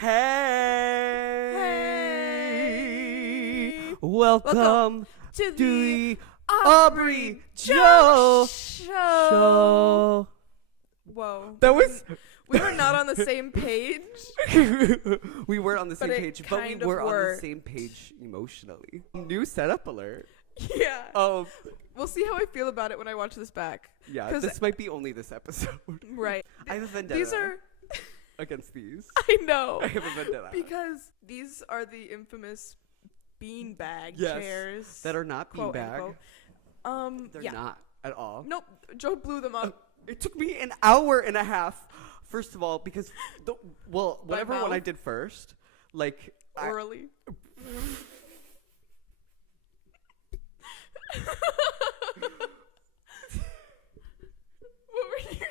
Hey. Welcome to the Aubree Show. Whoa. That was... We were not on the same page. We weren't on the same page, but we were on the same page emotionally. New setup alert. Yeah. Oh. We'll see how I feel about it when I watch this back. Yeah, this might be only this episode. Right. I have a vendetta. These are... against these. I know. I have a vendetta. Because these are the infamous beanbag yes, chairs. that are not beanbag. They're yeah. not at all. Nope. Joe blew them up. It took me an hour and a half. First of all, because whatever one I did first, like orally. What were you?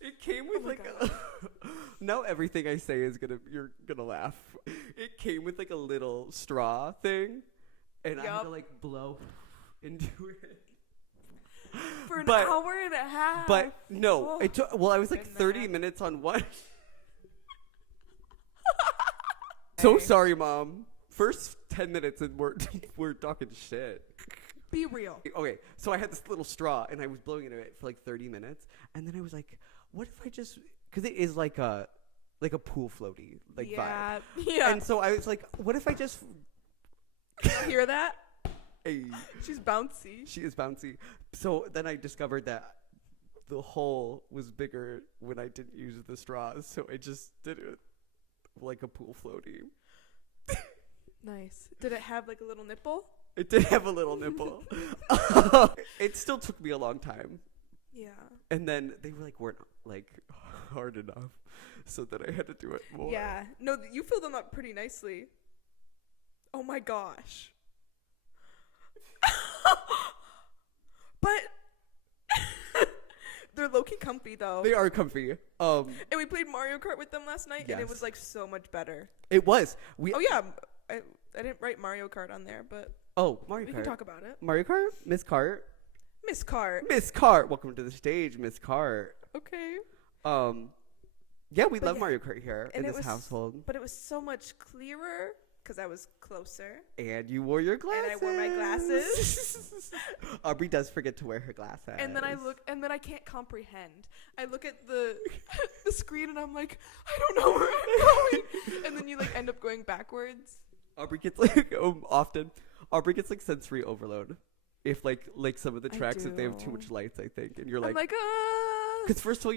It came with now everything I say is you're gonna laugh. It came with like a little straw thing, and I had to like blow into it. For an hour and a half. But no, it took. Well, I was like 30 minutes on one. So sorry, Mom. First 10 minutes and we're talking shit. Be real. Okay, so I had this little straw and I was blowing into it for like 30 minutes, and then I was like, what if I just? Because it is like a pool floaty vibe. Yeah. And so I was like, what if I just? Hear that? Hey. She's bouncy. She is bouncy. So then I discovered that the hole was bigger when I didn't use the straws. So I just did it like a pool floaty. Nice. Did it have like a little nipple? It did have a little nipple. It still took me a long time. Yeah. And then they weren't like hard enough. So then I had to do it more. Yeah. No, you filled them up pretty nicely. Oh my gosh. But they're low-key comfy though. They are comfy. And we played Mario Kart with them last night, and it was like so much better. It was. Oh yeah, I didn't write Mario Kart on there, but Mario Kart. We can talk about it. Mario Kart, Miss Kart. Miss Kart. Miss Kart, welcome to the stage, Miss Kart. Okay. Yeah, we love Mario Kart here in this household. But it was so much clearer because I was closer. And you wore your glasses. And I wore my glasses. Aubree does forget to wear her glasses. And then I can't comprehend. I look at the screen and I'm like, I don't know where I'm going. And then you like end up going backwards. Aubree gets Aubree gets like sensory overload. If like some of the tracks, if they have too much lights, I think. And you're like, because first of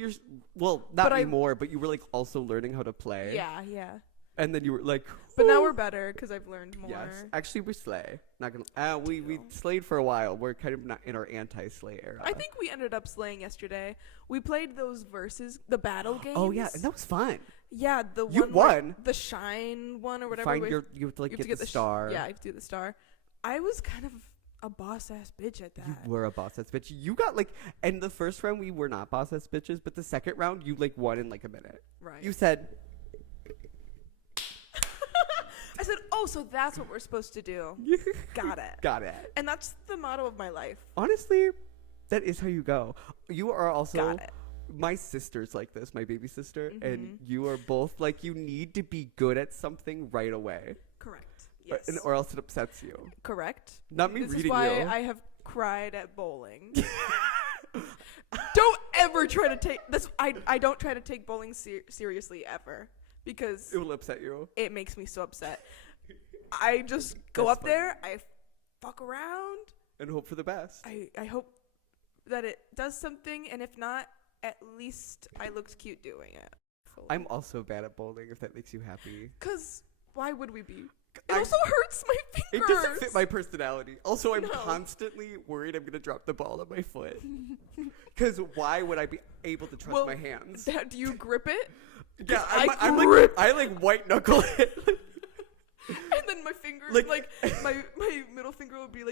all, not anymore, but you were like also learning how to play. Yeah. And then you were like, but now we're better because I've learned more. Yes, actually we slay. Not gonna. We slayed for a while. We're kind of not in our anti-slay era. I think we ended up slaying yesterday. We played those versus the battle games. Oh yeah, and that was fun. Yeah, you won the shine one or whatever. You have to get the star. Yeah, you have to do the star. I was kind of a boss ass bitch at that. You were a boss ass bitch. You got and the first round we were not boss ass bitches, but the second round you won in a minute. Right. You said. I said, oh, so that's what we're supposed to do. Got it. Got it. And that's the motto of my life. Honestly, that is how you go. You are also Got it. My sister's like this, my baby sister, and you are both you need to be good at something right away. Correct. Yes. Or else it upsets you. Correct. Not me this reading is why you. I have cried at bowling. Don't ever try to take this. I don't try to take bowling seriously ever. Because it will upset you. It makes me so upset. I just go up there, I fuck around. And hope for the best. I hope that it does something, and if not, at least I looked cute doing it. I'm also bad at bowling, if that makes you happy. Because why would we be? It also hurts my fingers. It doesn't fit my personality. Also, I'm constantly worried I'm going to drop the ball on my foot. Because why would I be able to trust my hands? Do you grip it? Yeah, I white knuckle it. And then my finger, my middle finger would be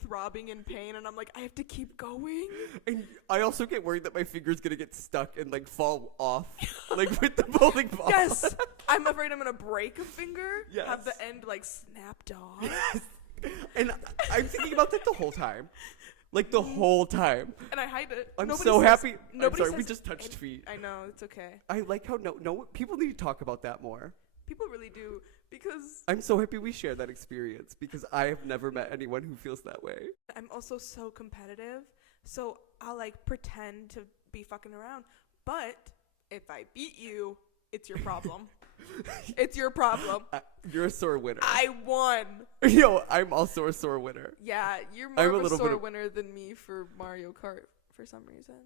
throbbing in pain, and I'm like, I have to keep going. And I also get worried that my finger's gonna get stuck and fall off, with the bowling ball. Yes, I'm afraid I'm gonna break a finger. Yes. Have the end snapped off. Yes. And I'm thinking about that the whole time. Like the whole time. And I hide it. I'm so happy. I'm sorry, we just touched feet. I know, it's okay. I like how no people need to talk about that more. People really do, because I'm so happy we share that experience, because I have never met anyone who feels that way. I'm also so competitive, so I'll like pretend to be fucking around. But if I beat you, it's your problem. It's your problem. You're a sore winner. I won. Yo, I'm also a sore winner. Yeah, you're more of a sore winner than me for Mario Kart for some reason.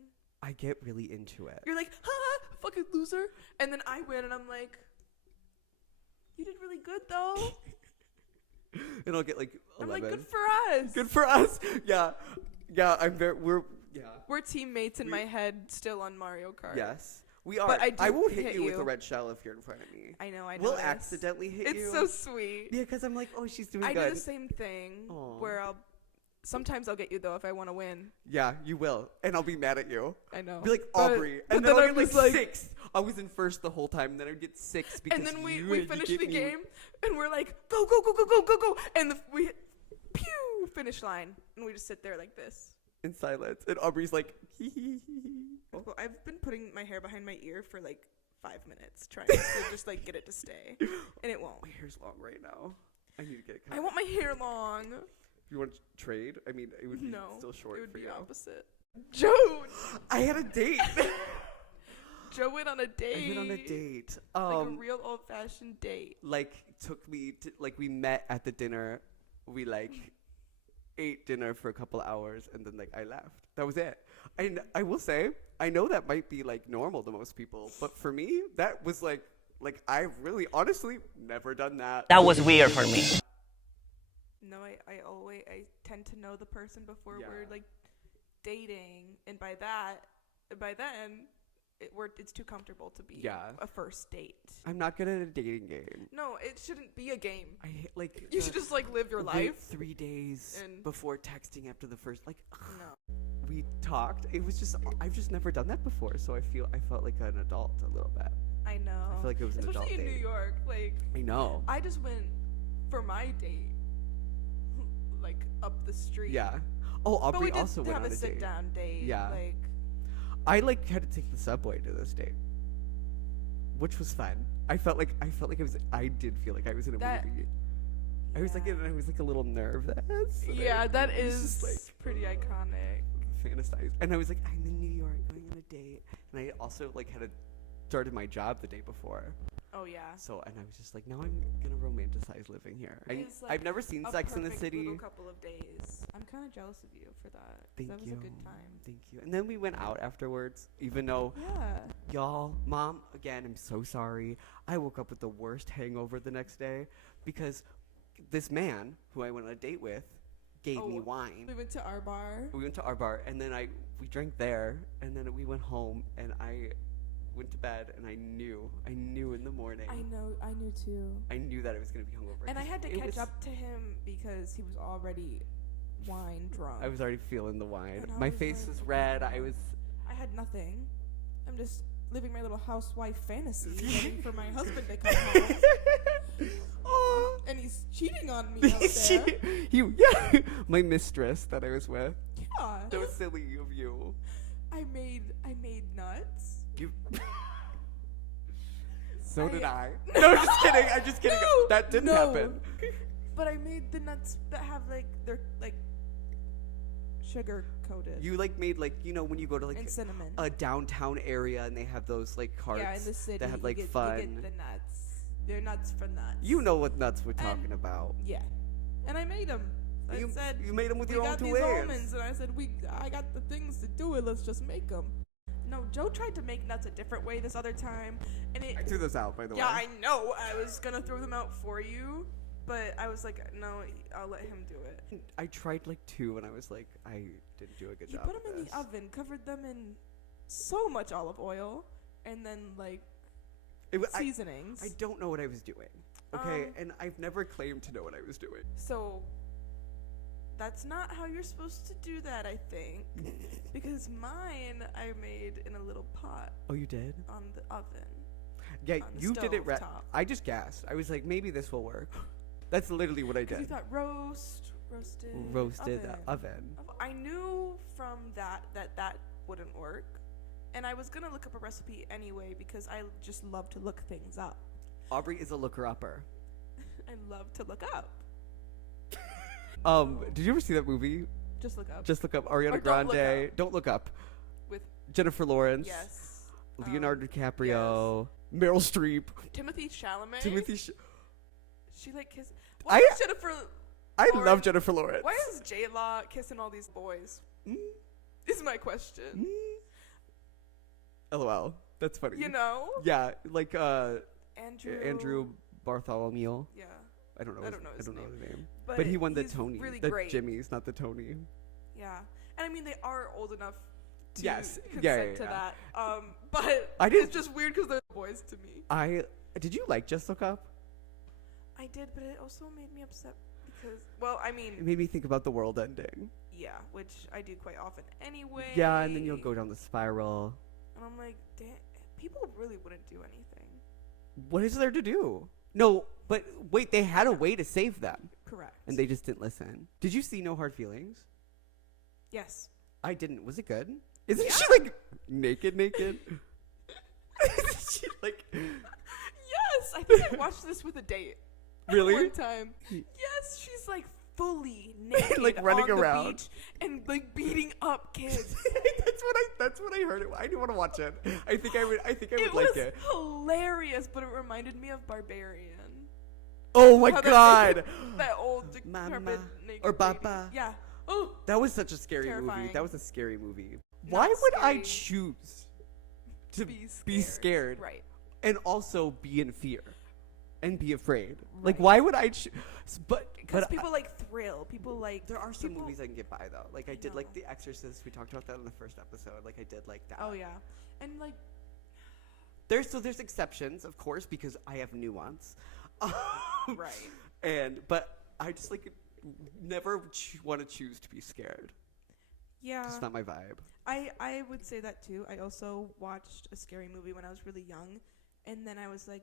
I get really into it. You're like, ha, fucking loser. And then I win, and I'm like, you did really good, though. And I'll get like 11. I'm like, good for us. Good for us. Yeah. Yeah, we're teammates in my head still on Mario Kart. Yes. We are. But I won't hit you with a red shell if you're in front of me. I know. We'll accidentally hit you. It's so sweet. Yeah, because I'm like, oh, she's doing good. good. I do the same thing. Aww. Where sometimes I'll get you though if I want to win. Yeah, you will, and I'll be mad at you. I know. Be like Aubree, and then I'll get like 6. I was in first the whole time, and then I'd get 6 because. And then we finish the game, and we're like, go go go go go go go, and we hit, pew, finish line, and we just sit there like this. In silence, and Aubree's like, hee hee hee hee. Well, I've been putting my hair behind my ear for like 5 minutes, trying to just like get it to stay, and it won't. My hair's long right now. I need to get it cut. I want my hair long. If you want to trade, I mean, it would be still short. It would for be you. Opposite. Joe. I had a date. Joe went on a date. I went on a date. Like a real old-fashioned date. Like took me to, like we met at the dinner. We like ate dinner for a couple hours, and then like I left. That was it. And I will say, I know that might be like normal to most people, but for me, that was like I've really honestly never done that. That was weird for me. No, I tend to know the person before we're like dating, and by then it's too comfortable to be a first date. I'm not good at a dating game. No, it shouldn't be a game. You should just like live your life. 3 days before texting after the first No. We talked. It was just I've just never done that before, so I felt like an adult a little bit. I know. I feel like it was an adult date. Especially in New York, like I know. I just went for my date like up the street. Yeah. Oh, Aubree but also went on a date. Have a sit down date. Yeah. Like I had to take the subway to this date, which was fun. I felt like I did feel like I was in a movie. Yeah. I was like a little nervous. Yeah, that is like pretty iconic. Fantasized, and I was like, I'm in New York going on a date, and I also like had started my job the day before. Oh yeah. So and I was just like, now I'm gonna romanticize living here. I've never seen Sex in the City. Little couple of days. I'm kind of jealous of you for that. Thank that you. was a good time. Thank you. And then we went out afterwards, even though y'all, Mom, again, I'm so sorry. I woke up with the worst hangover the next day because this man who I went on a date with gave me wine. We went to our bar. And then we drank there, and then we went home, and I went to bed, and I knew in the morning. I knew too. I knew that I was going to be hungover. And I had to catch up to him because he was already wine drunk. I was already feeling the wine. My face was red. I had nothing. I'm just living my little housewife fantasy, waiting for my husband to come home. And he's cheating on me out there. My mistress that I was with. Yeah. That was silly of you. I made nuts. You. So did I. No, just kidding. I'm just kidding. No, that didn't happen. But I made the nuts that have they're sugar coated. You made when you go to and cinnamon. A downtown area and they have those carts in the city that have fun. You get the nuts. They're nuts for nuts. You know what nuts we're talking about. Yeah. And I made them. I said you made them with your own 2 hands. We got these almonds, and I said I got the things to do it. Let's just make them. No, Joe tried to make nuts a different way this other time, and I threw those out, by the way. Yeah, I know. I was gonna throw them out for you, but I was like, no, I'll let him do it. I tried 2, and I was like, I didn't do a good job. You put them in the oven, covered them in so much olive oil, and then seasonings. I don't know what I was doing. Okay, and I've never claimed to know what I was doing. So that's not how you're supposed to do that, I think. Because mine I made in a little pot. Oh, you did? On the oven. Yeah, you did it I just gassed. I was like, maybe this will work. That's literally what I did. You thought roast roasted oven. I knew from that wouldn't work. And I was going to look up a recipe anyway because I just love to look things up. Aubree is a looker-upper. I love to look up. Did you ever see that movie? Just Look Up. Just Look Up. Ariana Grande. Don't Look Up. With Jennifer Lawrence. Yes. Leonardo DiCaprio. Yes. Meryl Streep. Timothy Chalamet. She like kiss. Why is Jennifer? I love Jennifer Lawrence. Why is J-Law kissing all these boys? Is my question. LOL. That's funny. You know? Yeah, like Andrew Bartholomew. Yeah. I don't know his name. But he won the Tony. Really the great. Jimmys, not the Tony. Yeah. And I mean, they are old enough to consent to that. But it's just weird because they're boys to me. Did you like Just Look Up? I did, but it also made me upset because, well, I mean... It made me think about the world ending. Yeah, which I do quite often anyway. Yeah, and then you'll go down the spiral. And I'm like, damn, people really wouldn't do anything. What is there to do? No, but wait, they had a way to save them. Correct. And they just didn't listen. Did you see No Hard Feelings? Yes. I didn't. Was it good? Isn't she like naked? Isn't she like... Yes, I think I watched this with a date. Really? One time. Yes, she's like fully naked, like running on around the beach and like beating up kids. That's what I heard. I didn't want to watch it. I think I would like it. It was hilarious, but it reminded me of Barbarian. Oh my god! That old decrepit naked or Papa. Yeah. Oh, that was such a scary movie. That was a scary movie. Why would I choose to be scared? Right. And also be in fear. And be afraid. Right. Like, why would I choose? Because people like thrill. People like... There are some movies I can get by, though. Like, I did, like, The Exorcist. We talked about that in the first episode. Like, I did like that. Oh, yeah. And, like... There's exceptions, of course, because I have nuance. Right. But I just, like, never want to choose to be scared. Yeah. It's not my vibe. I would say that, too. I also watched a scary movie when I was really young. And then I was, like...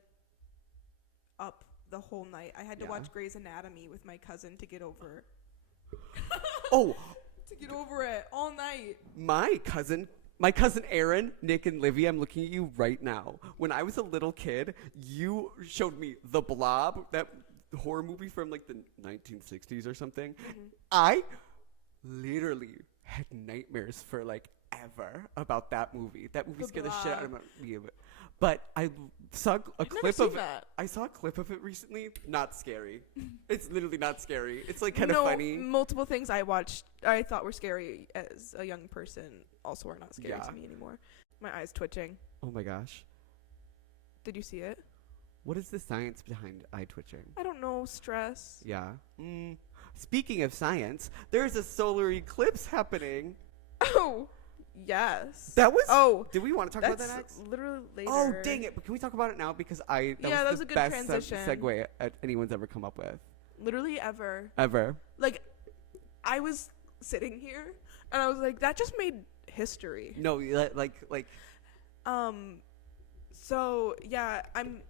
up the whole night. I had to watch Grey's Anatomy with my cousin to get over. To get over it all night. My cousin Aaron, Nick, and Livy, I'm looking at you right now. When I was a little kid, you showed me The Blob, that horror movie from like the 1960s or something. Mm-hmm. I literally had nightmares for like ever about that movie. That movie scared the shit out of me. But I saw a clip of it. I saw a clip of it recently. Not scary. It's literally not scary. It's like kind of funny. Multiple things I watched I thought were scary as a young person also are not scary to me anymore. My eyes twitching. Oh my gosh. Did you see it? What is the science behind eye twitching? I don't know. Stress. Yeah. Speaking of science, there's a solar eclipse happening. Oh. Yes. That was. Oh, did we want to talk about that next? Literally later. Oh, dang it! But can we talk about it now? Because that was the best segue anyone's ever come up with. Literally ever. Ever. Like, I was sitting here and I was like, that just made history. No, like. So yeah, I'm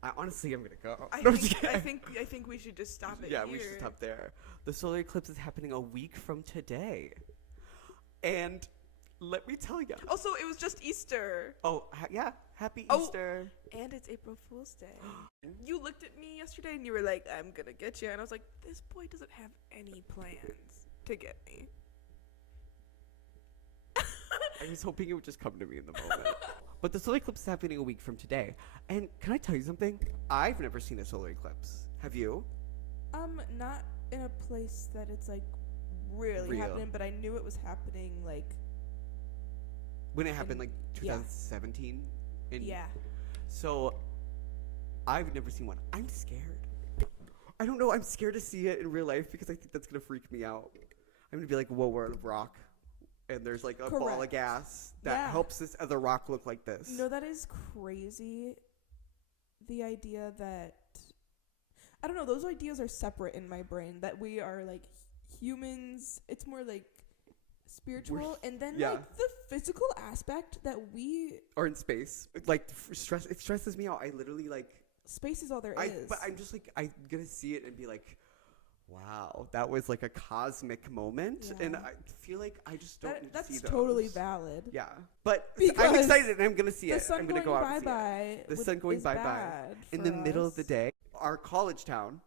gonna go. I think we should just stop it. Yeah, we should stop there. The solar eclipse is happening a week from today, and. Let me tell you. Also, it was just Easter. Oh, happy Easter. And it's April Fool's Day. You looked at me yesterday and you were like, I'm going to get you. And I was like, this boy doesn't have any plans to get me. I was hoping it would just come to me in the moment. But the solar eclipse is happening a week from today. And can I tell you something? I've never seen a solar eclipse. Have you? Not in a place that it's like really happening, but I knew it was happening like... When it happened, like 2017? Yeah. So, I've never seen one. I'm scared. I don't know. I'm scared to see it in real life because I think that's going to freak me out. I'm going to be like, whoa, we're on a rock. And there's like a ball of gas that helps this other rock look like this. No, that is crazy. The idea that... I don't know. Those ideas are separate in my brain. That we are like humans. It's more like... spiritual and then like the physical aspect that we are in space. Like stress, it stresses me out. I literally like space is all there is. But I'm just like I'm gonna see it and be like, Wow, that was like a cosmic moment, and I feel like I just don't need to see those. That's totally valid. Yeah, but I'm excited, and I'm gonna see it. I'm gonna go out and see it. The sun going bye-bye in the middle of the day. Our college town,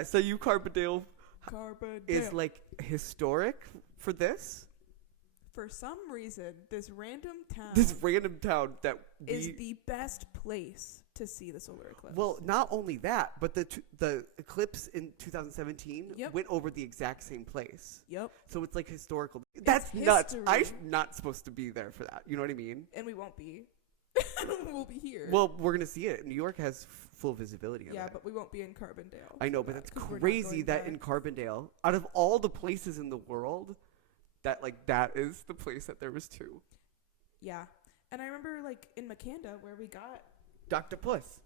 SIU Carbondale, is like historic for this. For some reason, this random town that is the best place to see the solar eclipse. Well, not only that, but the eclipse in 2017 went over the exact same place. Yep. So it's like historical. That's nuts. I'm not supposed to be there for that. You know what I mean? And we won't be. We'll be here. Well, we're gonna see it. New York has full visibility of it. Yeah, but we won't be in Carbondale. I know, but that's crazy that in Carbondale, out of all the places in the world, that is the place that there was two. Yeah. And I remember in Makanda where we got Dr. Puss.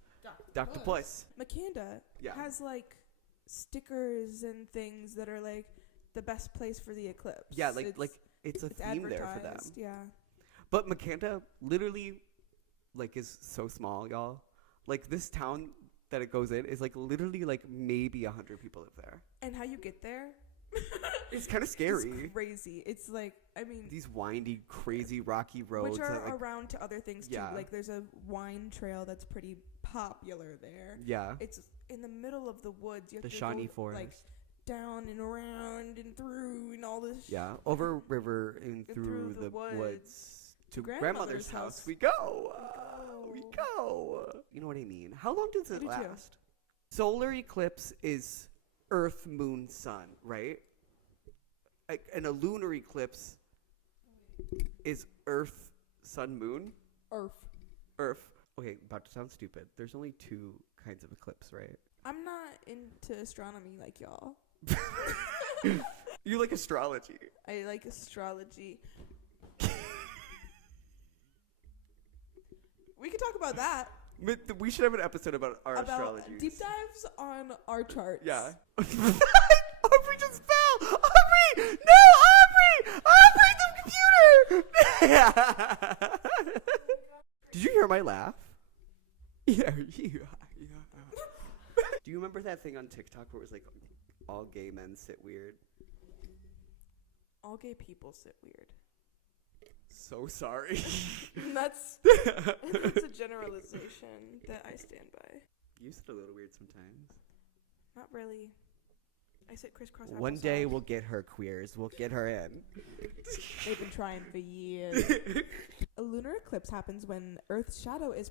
Dr. Puss. Makanda has stickers and things that are the best place for the eclipse. Yeah, it's a theme there for them. Yeah. But Makanda literally is so small, y'all. This town that it goes in is literally maybe 100 people live there. And how you get there? It's kind of scary. It's crazy. It's these windy, crazy, rocky roads. Which are around to other things too. There's a wine trail that's pretty popular there. Yeah. It's in the middle of the woods. You have the to Shawnee go, Forest. Down and around and through and all this. Yeah, over a river and through the woods to grandmother's house. We go. We go. You know what I mean? How long does it last? Too. Solar eclipse is Earth, Moon, Sun, right? And a lunar eclipse is Earth, Sun, Moon? Earth. Okay, about to sound stupid. There's only two kinds of eclipse, right? I'm not into astronomy like y'all. You like astrology. I like astrology. We could talk about that. We should have an episode about our astrology. Deep dives on our charts. Yeah. Aubree just fell! Aubree! No, Aubree! Aubree, the computer! Did you hear my laugh? Yeah. Do you remember that thing on TikTok where it was all gay men sit weird? All gay people sit weird. So sorry. That's a generalization that I stand by. You sit a little weird sometimes. Not really. I sit crisscross. One day we'll get her, queers. We'll get her in. They've been trying for years. A lunar eclipse happens when Earth's shadow is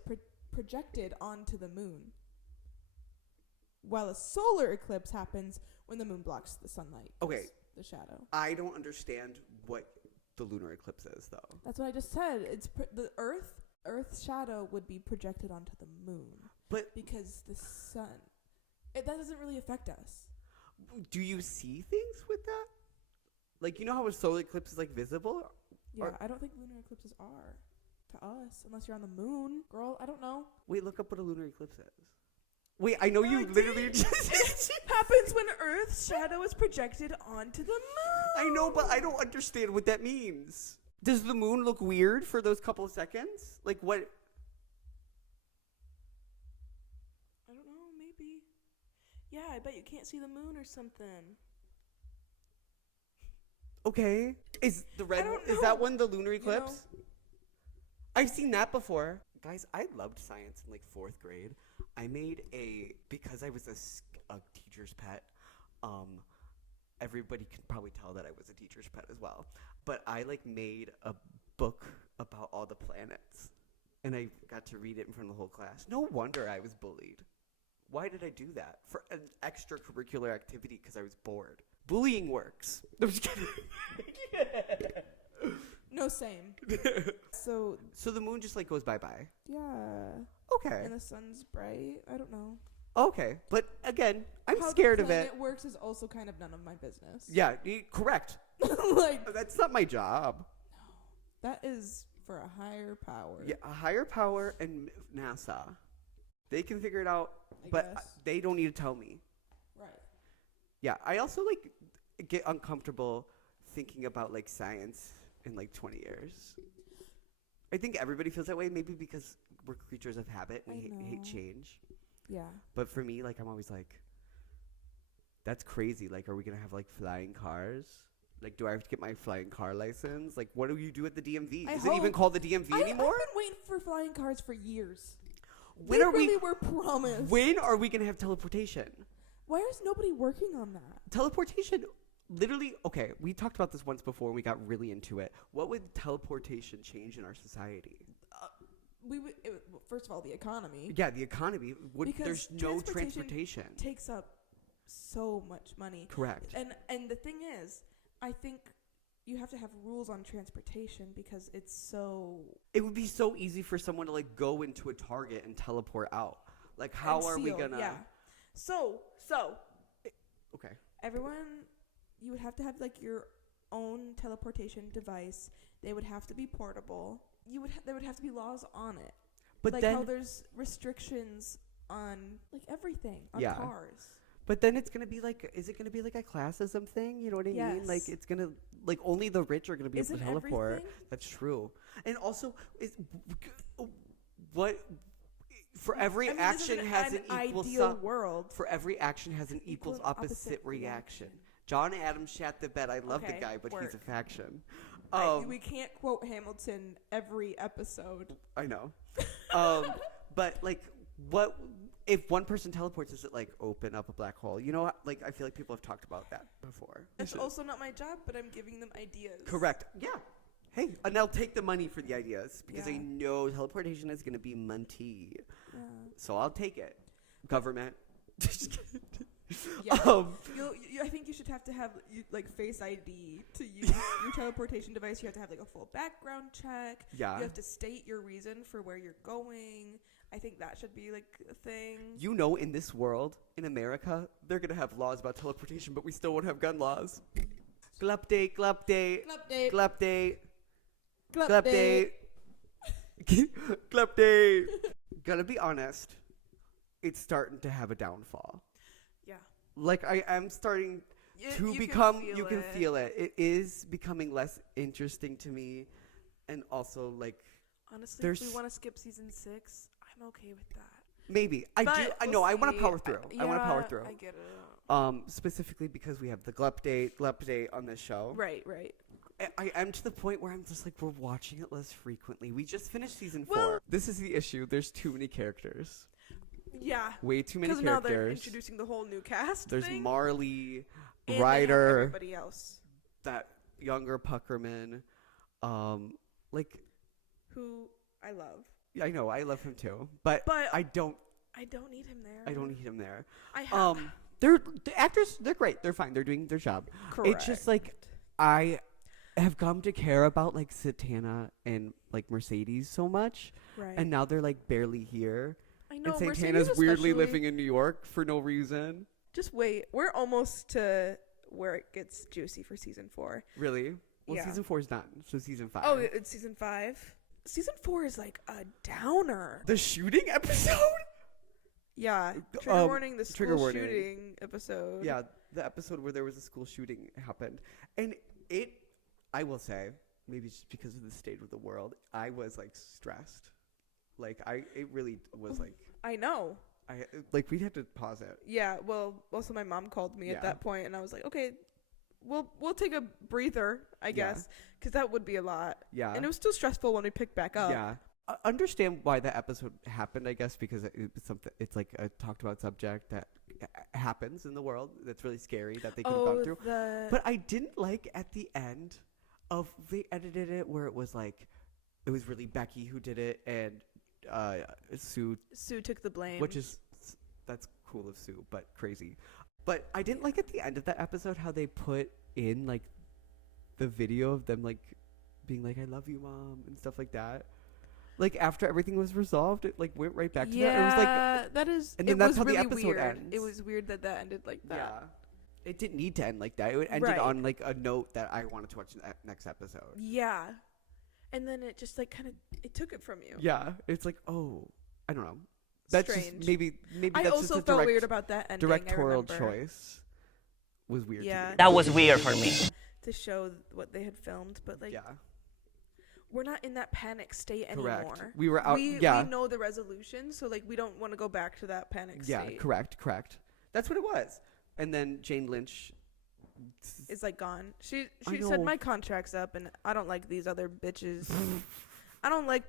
projected onto the moon, while a solar eclipse happens when the moon blocks the sunlight. Okay. The shadow. I don't understand what the lunar eclipse is, though. That's what I just said. It's the Earth's shadow would be projected onto the moon. But because the sun, that doesn't really affect us. Do you see things with that? You know how a solar eclipse is visible? Yeah, I don't think lunar eclipses are to us unless you're on the moon, girl. I don't know. Wait, look up what a lunar eclipse is. Wait, I know you literally just happens when Earth's shadow is projected onto the moon. I know, but I don't understand what that means. Does the moon look weird for those couple of seconds? What? I don't know, maybe. Yeah, I bet you can't see the moon or something. Okay. Is that one the lunar eclipse? You know? I've seen that before. Guys, I loved science in 4th grade. I made because I was a teacher's pet, everybody can probably tell that I was a teacher's pet as well. But I made a book about all the planets, and I got to read it in front of the whole class. No wonder I was bullied. Why did I do that? For an extracurricular activity because I was bored. Bullying works. I'm just kidding. No, same. So the moon just goes bye-bye? Yeah. Okay. And the sun's bright. I don't know. Okay. But again, I'm scared of it. How it works is also kind of none of my business. Yeah, correct. That's not my job. No. That is for a higher power. Yeah, a higher power and NASA. They can figure it out, but they don't need to tell me. Right. Yeah, I also get uncomfortable thinking about science in 20 years. I think everybody feels that way, maybe because we're creatures of habit and we hate change. Yeah. But for me, I'm always That's crazy. Like, are we gonna have like flying cars? Like, do I have to get my flying car license? Like, what do you do at the DMV? Is it even called the DMV anymore? I've been waiting for flying cars for years. When are we? Were promised. When are we gonna have teleportation? Why is nobody working on that? Teleportation, literally. Okay, we talked about this once before, and we got really into it. What would teleportation change in our society? First of all, the economy. Yeah, the economy. There's no transportation. Takes up so much money. Correct. And the thing is, I think you have to have rules on transportation because it's so... It would be so easy for someone to, like, go into a Target and teleport out. Like, how are we gonna... Yeah. So... Okay. Everyone, you would have to have, like, your own teleportation device. They would have to be portable. There would have to be laws on it. But like then... how there's restrictions on, like, everything. On cars. But then it's going to be like, is it going to be like a classism thing? You know what I mean? Like, it's going to, like, only the rich are going to be able to teleport. Everything? That's true. And also, for every action has an equal world. For every action has an equals opposite reaction. John Adams shat the bed. I love the guy, but he's a faction. We can't quote Hamilton every episode. I know. But, like, what... If one person teleports, does it, like, open up a black hole? You know, like, I feel like people have talked about that before. It's also not my job, but I'm giving them ideas. Correct. Yeah. Hey, and I'll take the money for the ideas because I know teleportation is going to be money. Yeah. So I'll take it. Government. Yeah. I think you should have to have, like, Face ID to use your teleportation device. You have to have, like, a full background check. Yeah. You have to state your reason for where you're going. I think that should be, like, a thing. You know, in this world, in America, they're going to have laws about teleportation, but we still won't have gun laws. Glupdate, glupdate. Glupdate. Glupdate. Glupdate. Glupdate. Gotta be honest, it's starting to have a downfall. Yeah. Like, I am starting to become, you can feel it. It is becoming less interesting to me. And also, like, honestly, if we want to skip season 6, I'm okay with that. Maybe. I want to power through. Yeah, I want to power through. I get it. Specifically because we have the Glupdate on this show. Right. I am to the point where I'm just like, we're watching it less frequently. We just finished season 4. This is the issue. There's too many characters. Yeah. Way too many characters. Because now they're introducing the whole new cast. There's Marley, and Ryder, everybody else. That younger Puckerman, like, who I love. Yeah, I know, I love him too, but I don't need him there. I don't need him there. The actors, they're great. They're fine. They're doing their job. Correct. It's just like I have come to care about, like, Satana and, like, Mercedes so much, right? And now they're, like, barely here. I know. And Satana's weirdly living in New York for no reason. Just wait. We're almost to where it gets juicy for season 4. Really? Well, yeah. Season 4 is done, so season 5. Oh, it's season 5. Season 4 is like a downer. The shooting episode? Yeah. Trigger warning, the school shooting episode. Yeah, the episode where there was a school shooting happened. And I will say, maybe just because of the state of the world, I was, like, stressed. Like, it really was, like... I know. We had to pause it. Yeah, well, also my mom called me at that point, and I was like, okay, we'll take a breather, I guess, because that would be a lot. Yeah. And it was still stressful when we picked back up. Yeah. I understand why that episode happened, I guess, because it's like a talked about subject that happens in the world that's really scary that they could have gone through. But I didn't like at the end of, they edited it where it was like, it was really Becky who did it, and Sue took the blame, that's cool of Sue, but crazy. But I didn't like at the end of that episode how they put in, like, the video of them, like, being like, I love you, Mom, and stuff like that. Like, after everything was resolved, it, like, went right back to that. It was like, that is, and then that's how the episode ends. It was weird that ended like that. Yeah. It didn't need to end like that. It ended on, like, a note that I wanted to watch the next episode. Yeah. And then it just, like, kind of, it took it from you. Yeah. It's like, oh, I don't know. That's strange. Just, maybe I that's also just felt weird about that ending. Directorial choice was weird to me. That was weird for me. To show what they had filmed, but, like, yeah. We're not in that panic state correct. Anymore. We were out. We know the resolution, so, like, we don't want to go back to that panic state. Yeah, correct. That's what it was. And then Jane Lynch is like gone. She said my contract's up and I don't like these other bitches. I don't like,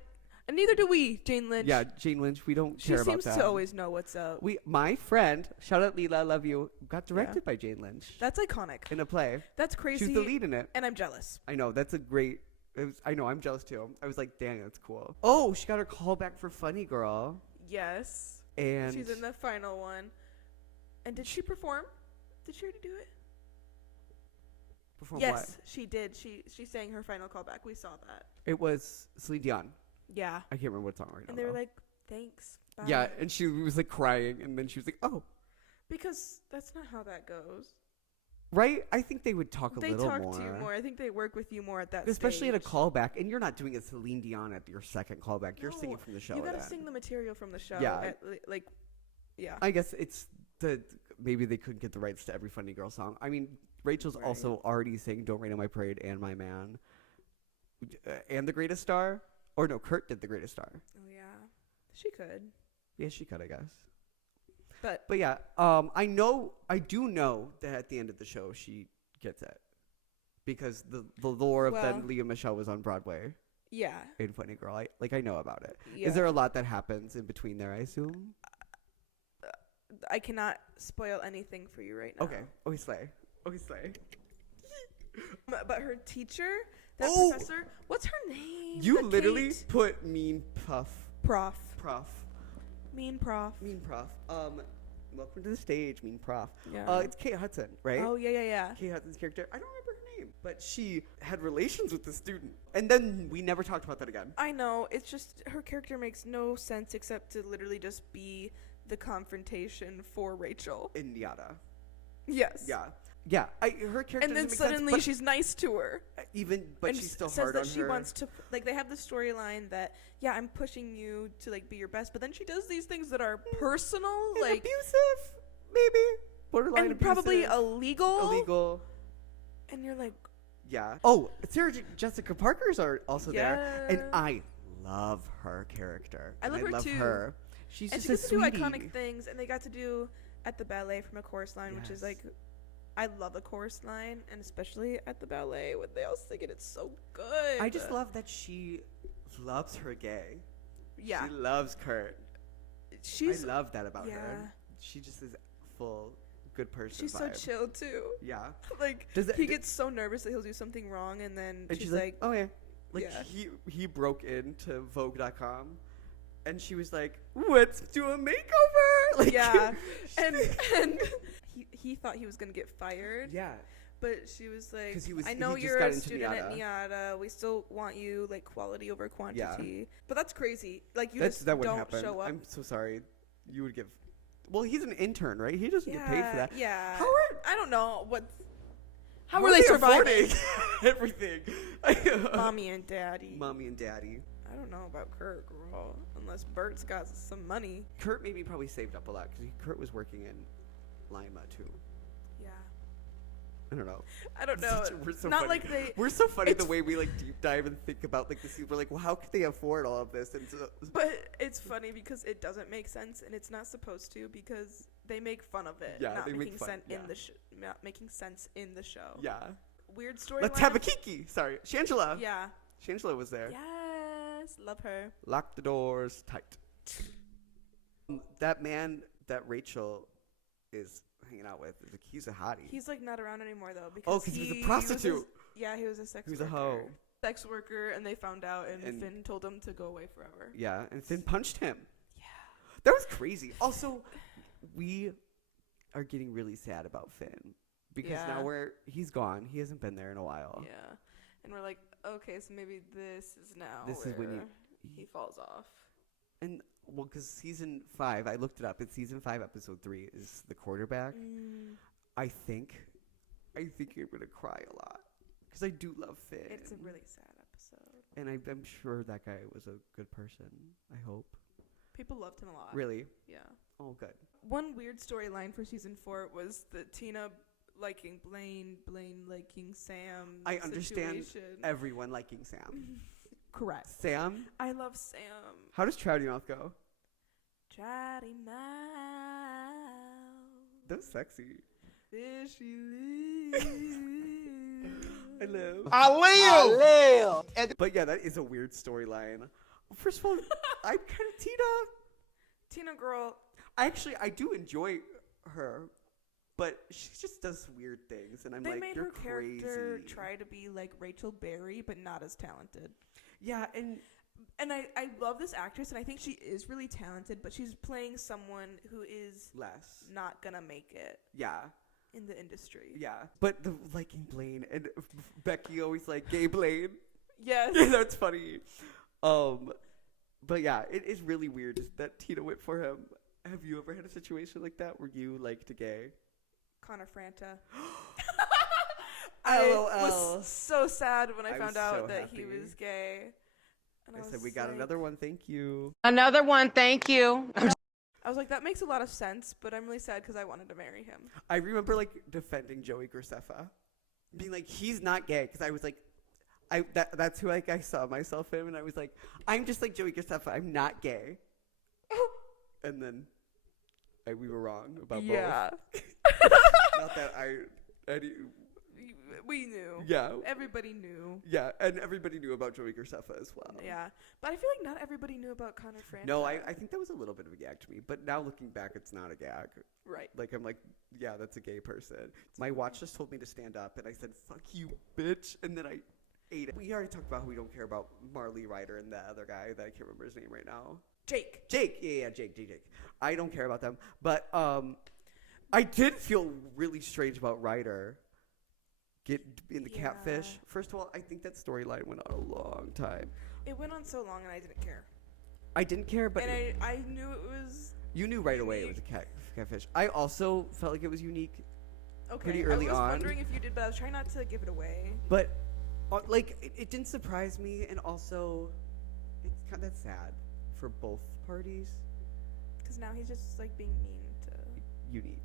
and neither do we, Jane Lynch. Yeah, Jane Lynch, we don't care about that. She seems to always know what's up. My friend, shout out Leela, love you, got directed by Jane Lynch. That's iconic. In a play. That's crazy. She's the lead in it. And I'm jealous. I know, that's a great, I know, I'm jealous too. I was like, dang, that's cool. Oh, she got her call back for Funny Girl. Yes. And she's in the final one. And did she perform? Did she already do it? Perform yes, what? She did. She sang her final callback. We saw that. It was Celine Dion. Yeah. I can't remember what song right now. And they were like, thanks. Bye. Yeah, and she was like crying, and then she was like, oh. Because that's not how that goes. Right? I think they would talk a little more. They talk to you more. I think they work with you more at that Especially stage. at a callback, and you're not doing a Celine Dion at your second callback. You're singing from the show. You gotta sing the material from the show. Yeah. Yeah. I guess it's maybe they couldn't get the rights to every Funny Girl song. I mean, Rachel's also already sang Don't Rain on My Parade and My Man. And The Greatest Star. Or no, Kurt did The Greatest Star. Oh, yeah. She could. Yeah, she could, I guess. But yeah, I do know that at the end of the show she gets it. Because the lore of then Leah Michelle was on Broadway. Yeah. In Funny Girl. I know about it. Yeah. Is there a lot that happens in between there, I assume? I cannot spoil anything for you right now. Okay. Oh, slay. But her teacher, that professor, what's her name? You literally put mean prof. Mean prof. Welcome to the stage, mean prof. Yeah. It's Kate Hudson, right? Oh, yeah. Kate Hudson's character. I don't remember her name, but she had relations with the student. And then we never talked about that again. I know. It's just her character makes no sense except to literally just be the confrontation for Rachel. Indiana. Yes. Yeah. Her character. And then suddenly sense, she's nice to her. But she's still hard on her. She wants to, like, they have the storyline that, yeah, I'm pushing you to, like, be your best, but then she does these things that are personal, and like abusive, maybe borderline and abusive. probably illegal. And you're like, yeah. Oh, Sarah Jessica Parker's are also there, and I love her character. I love her too. Her. She's and just she a got to do sweetie. iconic things, and they got to do at the ballet from A Chorus Line, which is like, I love A Chorus Line, and especially at the ballet when they all sing it, it's so good. I just love that she loves her gay. Yeah, she loves Kurt. I love that about her. She just is full good person. She's vibe. so chill too. Yeah, like he gets so nervous that he'll do something wrong, and then she's like, oh yeah, like he broke into Vogue.com. And she was like, let's do a makeover. Like, yeah. and he thought he was going to get fired. Yeah. But she was like, I know you're a student at NIADA. We still want you, like, quality over quantity. Yeah. But that's crazy. Like, you just don't show up. I'm so sorry. You would give... Well, he's an intern, right? He doesn't get paid for that. Yeah. I don't know what... How are they surviving? Everything. Mommy and daddy. I don't know about Kurt, girl. Unless Bert's got some money. Kurt maybe probably saved up a lot because Kurt was working in Lima too. Yeah. I don't know. We're so not funny. We're so funny the way we like deep dive and think about like the scene. We're like, well, how could they afford all of this? And but it's funny because it doesn't make sense, and it's not supposed to because they make fun of it. Yeah, not they making make fun. sense in the not making sense in the show. Yeah. Weird story. Let's have a kiki. Sorry, Shangela. Yeah. Shangela was there. Yes, love her. Lock the doors tight. That man that Rachel is hanging out with, he's a hottie. He's like not around anymore though because he was a prostitute. He was a sex worker. He was a hoe. Sex worker, and they found out, and Finn told him to go away forever. Yeah, and Finn punched him. Yeah. That was crazy. Also, we are getting really sad about Finn because now he's gone. He hasn't been there in a while. Yeah. And we're like, okay, so maybe this is when he falls off. And well, because season 5, I looked it up. It's season 5, episode 3 is the quarterback. I think I'm gonna cry a lot because I do love Finn. It's a really sad episode. And I'm sure that guy was a good person. I hope. People loved him a lot. Really? Yeah. Oh, good. One weird storyline for season 4 was the Tina liking Blaine liking Sam. I understand everyone liking Sam. Correct. Sam? I love Sam. How does Trouty Mouth go? Trouty Mouth. That was sexy. Fishy live. I live. But yeah, that is a weird storyline. First of all, I'm kind of Tina girl. I do enjoy her, but she just does weird things, and I'm like, you're crazy. They made her character try to be like Rachel Berry, but not as talented. Yeah, and I love this actress, and I think she is really talented, but she's playing someone who is not gonna make it. Yeah. In the industry. Yeah. But the liking Blaine, and Becky always like gay Blaine. Yes. That's funny. But yeah, it is really weird that Tina went for him. Have you ever had a situation like that where you liked a gay? Connor Franta. I was so sad when I found out that he was gay. And I said, we got another one, thank you. Another one, thank you. I was like, that makes a lot of sense, but I'm really sad because I wanted to marry him. I remember like defending Joey Graceffa, being like, he's not gay, because I was like, that's who like I saw myself in, and I was like, I'm just like Joey Graceffa, I'm not gay. And then we were wrong about both. Not that we knew. Yeah. Everybody knew. Yeah, and everybody knew about Joey Graceffa as well. Yeah. But I feel like not everybody knew about Connor Franta. No, I think that was a little bit of a gag to me. But now looking back, it's not a gag. Right. Like, I'm like, yeah, that's a gay person. My watch just told me to stand up, and I said, fuck you, bitch. And then I ate it. We already talked about how we don't care about Marley Ryder and that other guy that I can't remember his name right now. Jake. Yeah, Jake. I don't care about them. But I did feel really strange about Ryder. Get in the catfish. First of all, I think that storyline went on a long time. It went on so long, and I didn't care. I didn't care, but and I knew it was. You knew right away it was a catfish. I also felt like it was unique. Okay. Pretty early on. I was wondering if you did, but I was trying not to give it away. But it didn't surprise me, and also it's kind of sad for both parties. Because now he's just like being mean to. Unique.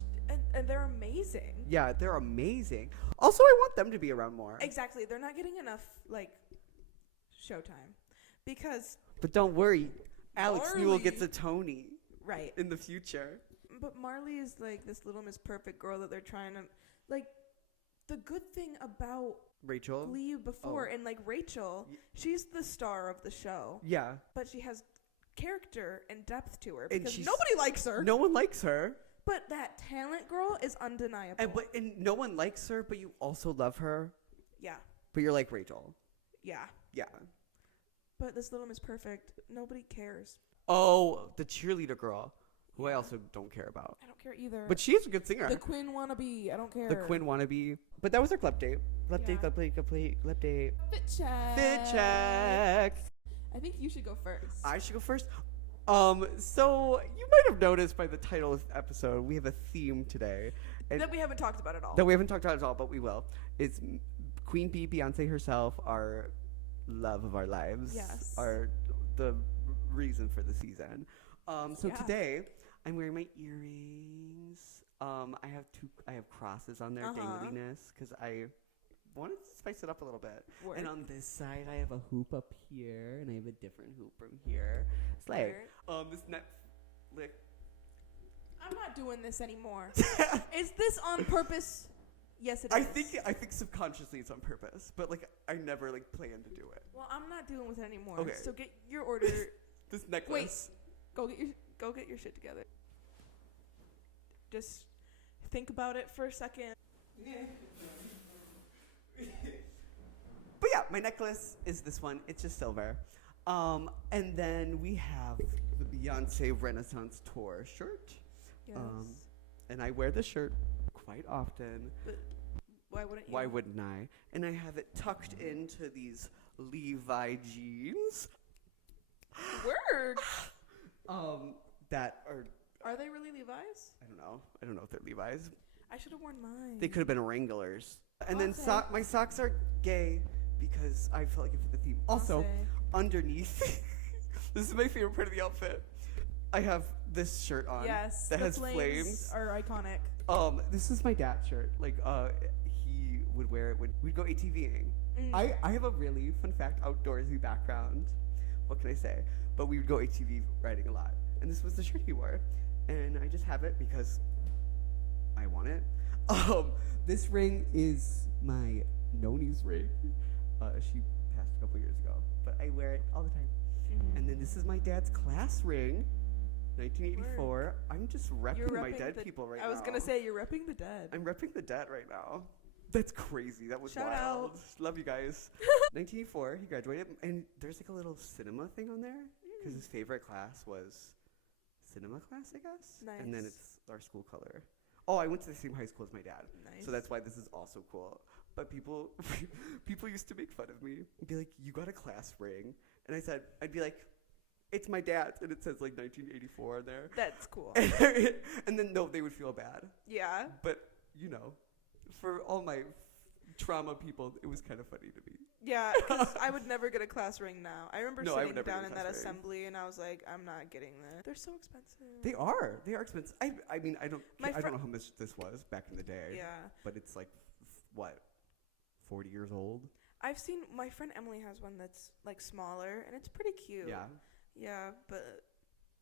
And they're amazing. Yeah, they're amazing. Also, I want them to be around more. Exactly. They're not getting enough, like, showtime. Because... But don't worry. Alex Newell gets a Tony. Right. In the future. But Marley is, like, this little Miss Perfect girl that they're trying to... Like, the good thing about... Rachel? Glee before, and, like, Rachel, she's the star of the show. Yeah. But she has character and depth to her. Because nobody likes her. No one likes her. But that talent girl is undeniable. And no one likes her, but you also love her. Yeah. But you're like Rachel. Yeah. Yeah. But this little Miss Perfect, nobody cares. Oh, the cheerleader girl, who I also don't care about. I don't care either. But she is a good singer. The Quinn wannabe, I don't care. The Quinn wannabe. But that was our Glupdate. Glupdate. Fit check. I think you should go first. I should go first. So you might have noticed by the title of the episode, we have a theme today. That we haven't talked about at all. That we haven't talked about at all, but we will. It's Queen Bee, Beyonce herself, our love of our lives. Yes. The reason for the season. Today, I'm wearing my earrings. I have crosses on their dangliness, because I wanted to spice it up a little bit. Word. And on this side, I have a hoop up here, and I have a different hoop from here. It's like, this Netflix. I'm not doing this anymore. Is this on purpose? Yes, it is. I think subconsciously it's on purpose, but like I never like plan to do it. Well, I'm not dealing with it anymore. Okay. So get your order. This necklace. Wait. Go get your shit together. Just think about it for a second. But yeah, my necklace is this one. It's just silver. And then we have the Beyonce Renaissance Tour shirt. Yes. And I wear this shirt quite often. But why wouldn't you? Why wouldn't I? And I have it tucked into these Levi jeans. Word. That are. Are they really Levi's? I don't know. I don't know if they're Levi's. I should have worn mine. They could have been Wranglers. And then my socks are gay because I felt like it fit the theme. Also, underneath, this is my favorite part of the outfit. I have this shirt on. Yes. That has flames. Are iconic. This is my dad's shirt. Like, he would wear it when we'd go ATVing. I have a really, fun fact, outdoorsy background. What can I say? But we would go ATV riding a lot. And this was the shirt he wore. And I just have it because I want it. This ring is my Noni's ring. She passed a couple years ago, but I wear it all the time. Mm-hmm. And then this is my dad's class ring, 1984. Word. I'm just repping my dead people right now. I was gonna say you're repping the dead. I'm repping the dead right now. That's crazy. That was Shout wild. Out. Love you guys. 1984, he graduated, and there's like a little cinema thing on there because his favorite class was cinema class, I guess. Nice. And then it's our school color. Oh, I went to the same high school as my dad. Nice. So that's why this is also cool. But people used to make fun of me and be like, "You got a class ring?" And I'd be like, "It's my dad's," and it says like 1984 on there. That's cool. And then no, they would feel bad. Yeah. But you know, for all my trauma people, it was kind of funny to me. Yeah, because I would never get a class ring now. I remember sitting down in that assembly, and I was like, I'm not getting that. They're so expensive. They are expensive. I mean, I don't know how much this was back in the day. Yeah. But it's like, what, 40 years old? I've seen, my friend Emily has one that's like smaller, and it's pretty cute. Yeah. Yeah, but.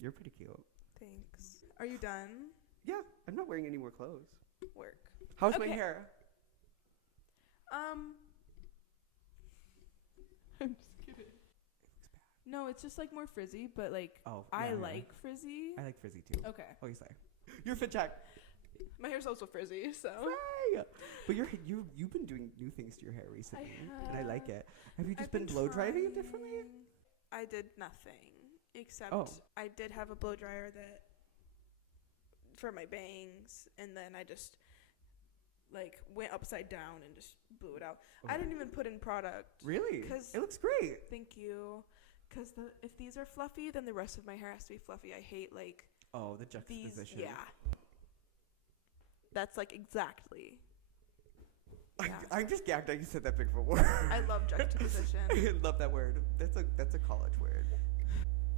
You're pretty cute. Thanks. Are you done? Yeah, I'm not wearing any more clothes. Work. How's my hair? I'm just kidding. No, it's just like more frizzy, but like I like frizzy. I like frizzy too. Okay. Oh, you say. You're fit check. My hair's also frizzy, so. Hey! But you've been doing new things to your hair recently, and I like it. Have you just been blow drying it differently? I did nothing except I did have a blow dryer that for my bangs, and then I just like went upside down and just blew it out. Okay. I didn't even put in product. Really? Because it looks great. Thank you. Because if these are fluffy, then the rest of my hair has to be fluffy. I hate like the juxtaposition. Yeah. That's like exactly. Yeah. I'm just gagged that you said that big of a word. I love juxtaposition. I love that word. That's a college word.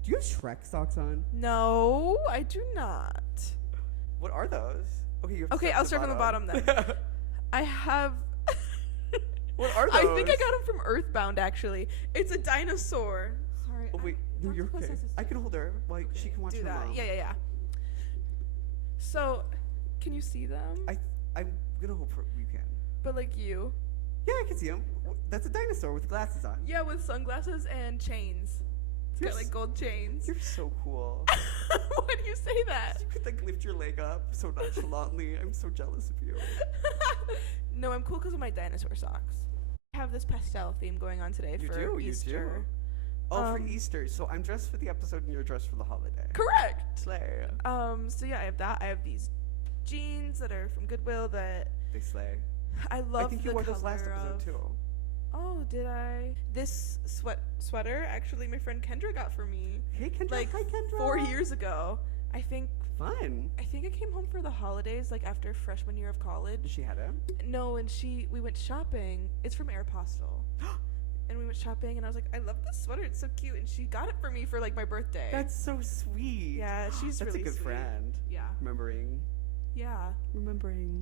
Do you have Shrek socks on? No, I do not. What are those? Okay, I'll start from the bottom then. I have. What are those? I think I got them from Earthbound, actually. It's a dinosaur. Sorry. Oh, wait. No, you're okay. I can hold her while she can watch her mom. Yeah. So, can you see them? I'm going to hope you can. But, like, you? Yeah, I can see them. That's a dinosaur with glasses on. Yeah, with sunglasses and chains. It's got, like, gold chains. You're so cool. Why do you say that? You could, like, lift your leg up so nonchalantly. I'm so jealous of you. No, I'm cool because of my dinosaur socks. I have this pastel theme going on today for Easter. You do. Oh, for Easter. So I'm dressed for the episode and you're dressed for the holiday. Correct. Slay. So yeah, I have that. I have these jeans that are from Goodwill that they slay. I love. I think you wore those last episode too. Oh, did I? This sweater, actually, my friend Kendra got for me. Hey, Kendra. Like hi, Kendra. 4 years ago, I think. Fun. I think I came home for the holidays, like after freshman year of college. She had it? No, and we went shopping. It's from Aeropostale. And we went shopping, and I was like, I love this sweater. It's so cute. And she got it for me for like my birthday. That's so sweet. Yeah, she's That's really a good sweet. friend. Yeah. Remembering.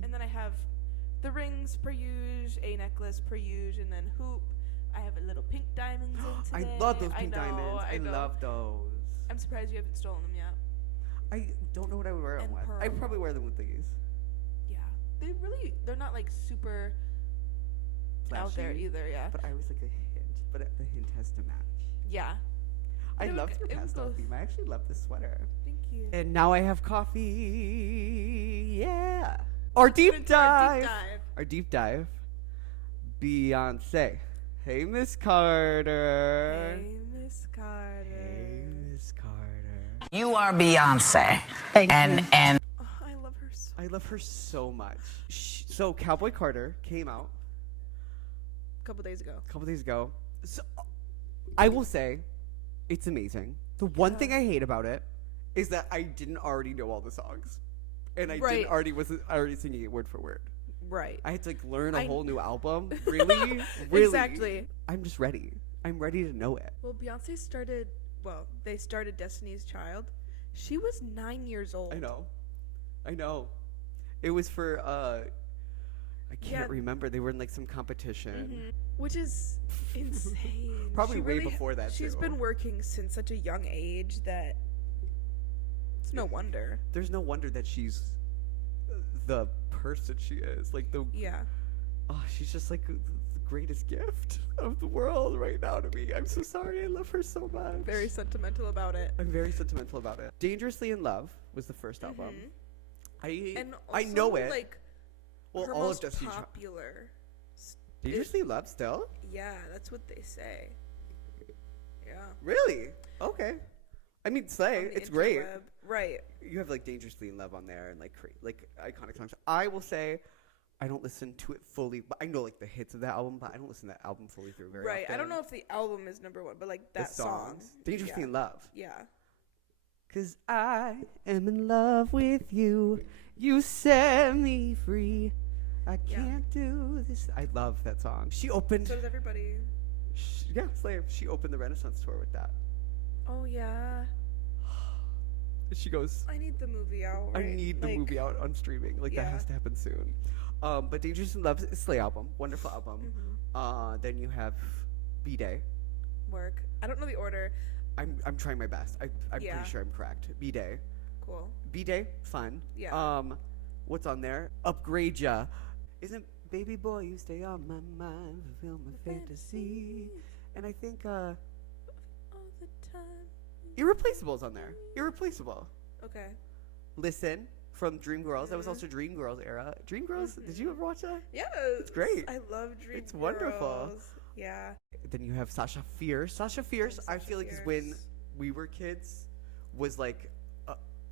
And then I have the rings per use, a necklace per use, and then hoop. I have a little pink diamonds in today. I love those pink diamonds. I love those. I'm surprised you haven't stolen them yet. I don't know what I would wear them with. I'd probably wear them with these. Yeah. They're not like super flashy out there either, yeah. But I always like a hint. But the hint has to match. Yeah. I love your pastel theme. I actually love this sweater. Thank you. And now I have coffee. Yeah. Our deep dive. Our deep dive. Beyonce. Hey, Miss Carter. Hey, Miss Carter. Hey, Miss Carter. You are Beyonce. And oh, I love her so I love her so much. So Cowboy Carter came out a couple days ago. So I will say it's amazing. The one thing I hate about it is that I didn't already know all the songs. And I wasn't already singing it word for word. Right. I had to like learn a whole new album. Really? Really? Exactly. I'm just ready. I'm ready to know it. Well, Beyonce they started Destiny's Child. She was 9 years old. I know. It was for, I can't remember. They were in like some competition. Mm-hmm. Which is insane. Probably way before that, She's been working since such a young age that it's no wonder. There's no wonder that she's the person she is. Like the she's just like the greatest gift of the world right now to me. I'm so sorry. I love her so much. Very sentimental about it. I'm very sentimental about it. Dangerously in Love was the first album. And also, I know it. Like, well, her all most of Destiny's popular. Dangerously in Love still? Yeah, that's what they say. Yeah. Really? Okay. I mean, Slay, it's great. Right. You have like Dangerously in Love on there and like iconic songs. I will say I don't listen to it fully, but I know like the hits of that album, but I don't listen to that album fully through very often. Right. I don't know if the album is number one, but like that song. Dangerously in Love. Yeah. 'Cause I am in love with you. You set me free. I can't do this. I love that song. She opened. So does everybody. Slay. She opened the Renaissance tour with that. Oh, yeah. She goes, I need the movie out. Right? I need the movie out on streaming. Like, that has to happen soon. But Dangerous in Love is Slay album. Wonderful album. Then you have B-Day. Work. I don't know the order. I'm trying my best. I'm pretty sure I'm correct. B-Day. Cool. B-Day, fun. Yeah. What's on there? Upgrade Ya. Isn't Baby Boy You Stay on My Mind, fulfill my fantasy. And I think all the time. Irreplaceable's on there. Irreplaceable. Okay. Listen from Dreamgirls. That was also Dreamgirls era. Dreamgirls? Did you ever watch that? Yes. It's great. I love Dreamgirls. It's wonderful. Yeah. Then you have Sasha Fierce. Sasha Fierce, I feel like is when we were kids was like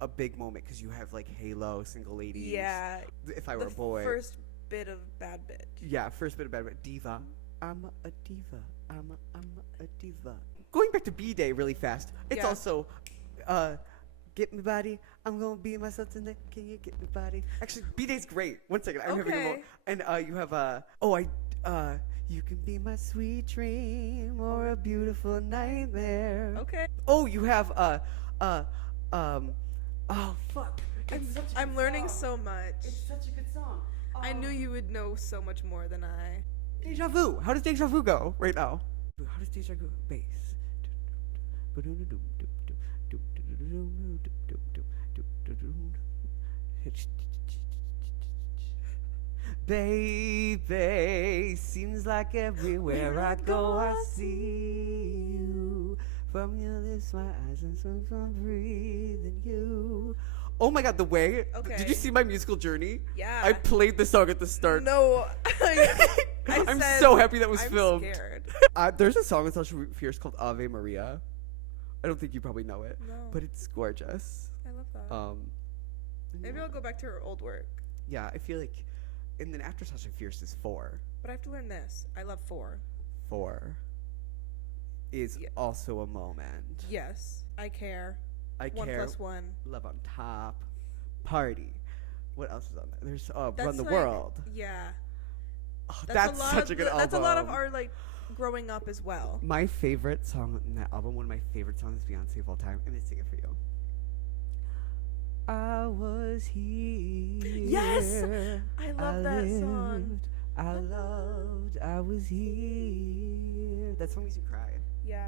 a big moment because you have like Halo, Single Ladies. Yeah. If I Were a Boy. First bit of Bad Bitch. Yeah, first bit of Bad Bitch. Diva. I'm a diva. I'm a diva. Going back to B-Day really fast. It's also Get Me Body. I'm gonna be myself tonight. Can you get me body? Actually, B-Day's great. One second, I'm having a moment. And you have you can be my sweet dream or a beautiful nightmare. Okay. Oh, you have oh fuck. I'm learning so much. It's such a good song. I knew you would know so much more than I. Deja Vu. How does Deja Vu go right now? How does Deja Vu bass? Baby, seems like everywhere I go I see you. From your lips, my eyes, and some breathing you. Oh my god, the way. Okay. Did you see my musical journey? Yeah. I played the song at the start. No. I'm so happy that was filmed. I'm scared. There's a song with Sasha Fierce called Ave Maria. I don't think you probably know it. No. But it's gorgeous. I love that. Maybe I'll go back to her old work. Yeah, I feel like. And then after Sasha Fierce is 4. But I have to learn this. I love 4. 4 is also a moment. Yes. I care. I 1 care. 1+1. Love on Top. Party. What else is on there? There's That's Run the like, World. Yeah. Oh, that's such a good album. That's a lot of our like growing up as well. My favorite song in that album, one of my favorite songs is Beyonce of all time. I'm gonna sing it for you. I was here. Yes! I love that song. I loved, I was here. That song makes you cry. Yeah.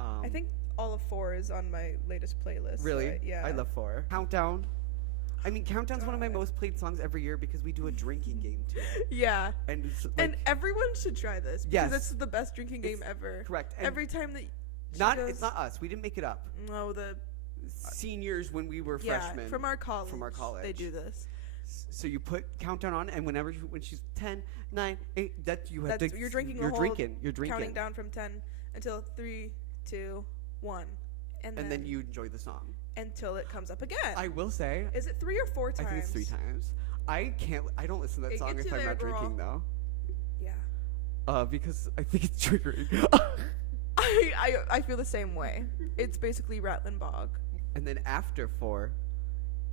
I think all of 4 is on my latest playlist. Really? So yeah. I love 4. Countdown. I mean, Countdown's one of my most played songs every year because we do a drinking game too. Yeah. And everyone should try this. Yes. Because it's the best drinking game ever. Correct. And every time that it's not us. We didn't make it up. No, the seniors when we were freshmen. From our college. From our college. They do this. So you put Countdown on, and when she's 10, 9, 8, you're drinking. You're drinking. Counting down from 10 until 3, 2, 1, and then you enjoy the song until it comes up again. I will say. Is it 3 or 4 times? I think it's 3 times. I don't listen to that song if I'm not drinking though. Yeah. Because I think it's triggering. I feel the same way. It's basically Rattling Bog. And then after 4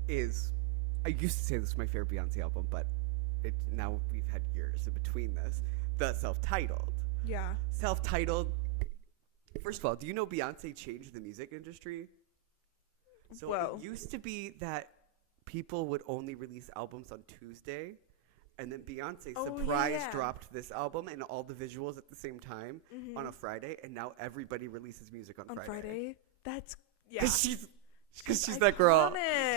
is, I used to say this was my favorite Beyonce album, but now we've had years in between this. The self-titled. Yeah. Self-titled. First of all, do you know Beyonce changed the music industry? So it used to be that people would only release albums on Tuesday, and then Beyonce dropped this album and all the visuals at the same time on a Friday, and now everybody releases music on Friday. That's because she's that girl.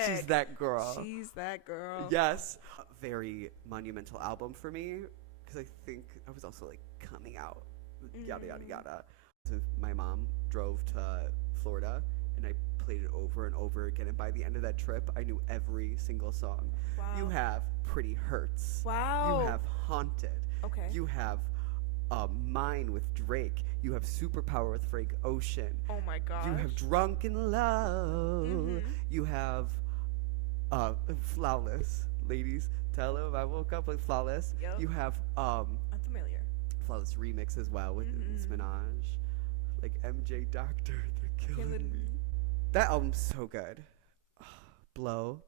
She's that girl. She's that girl. Yes. A very monumental album for me because I think I was also like coming out, yada, yada, yada. So my mom drove to Florida and I played it over and over again. And by the end of that trip, I knew every single song. Wow. You have Pretty Hurts. Wow. You have Haunted. Okay. You have Mine with Drake. You have Superpower with Frank Ocean. Oh my gosh. You have Drunken Love. You have Flawless. Ladies, tell him I woke up like Flawless. Yep. You have I'm familiar. Flawless remix as well with Minaj. Like MJ Doctor, they're killing me. That album's so good. Blow.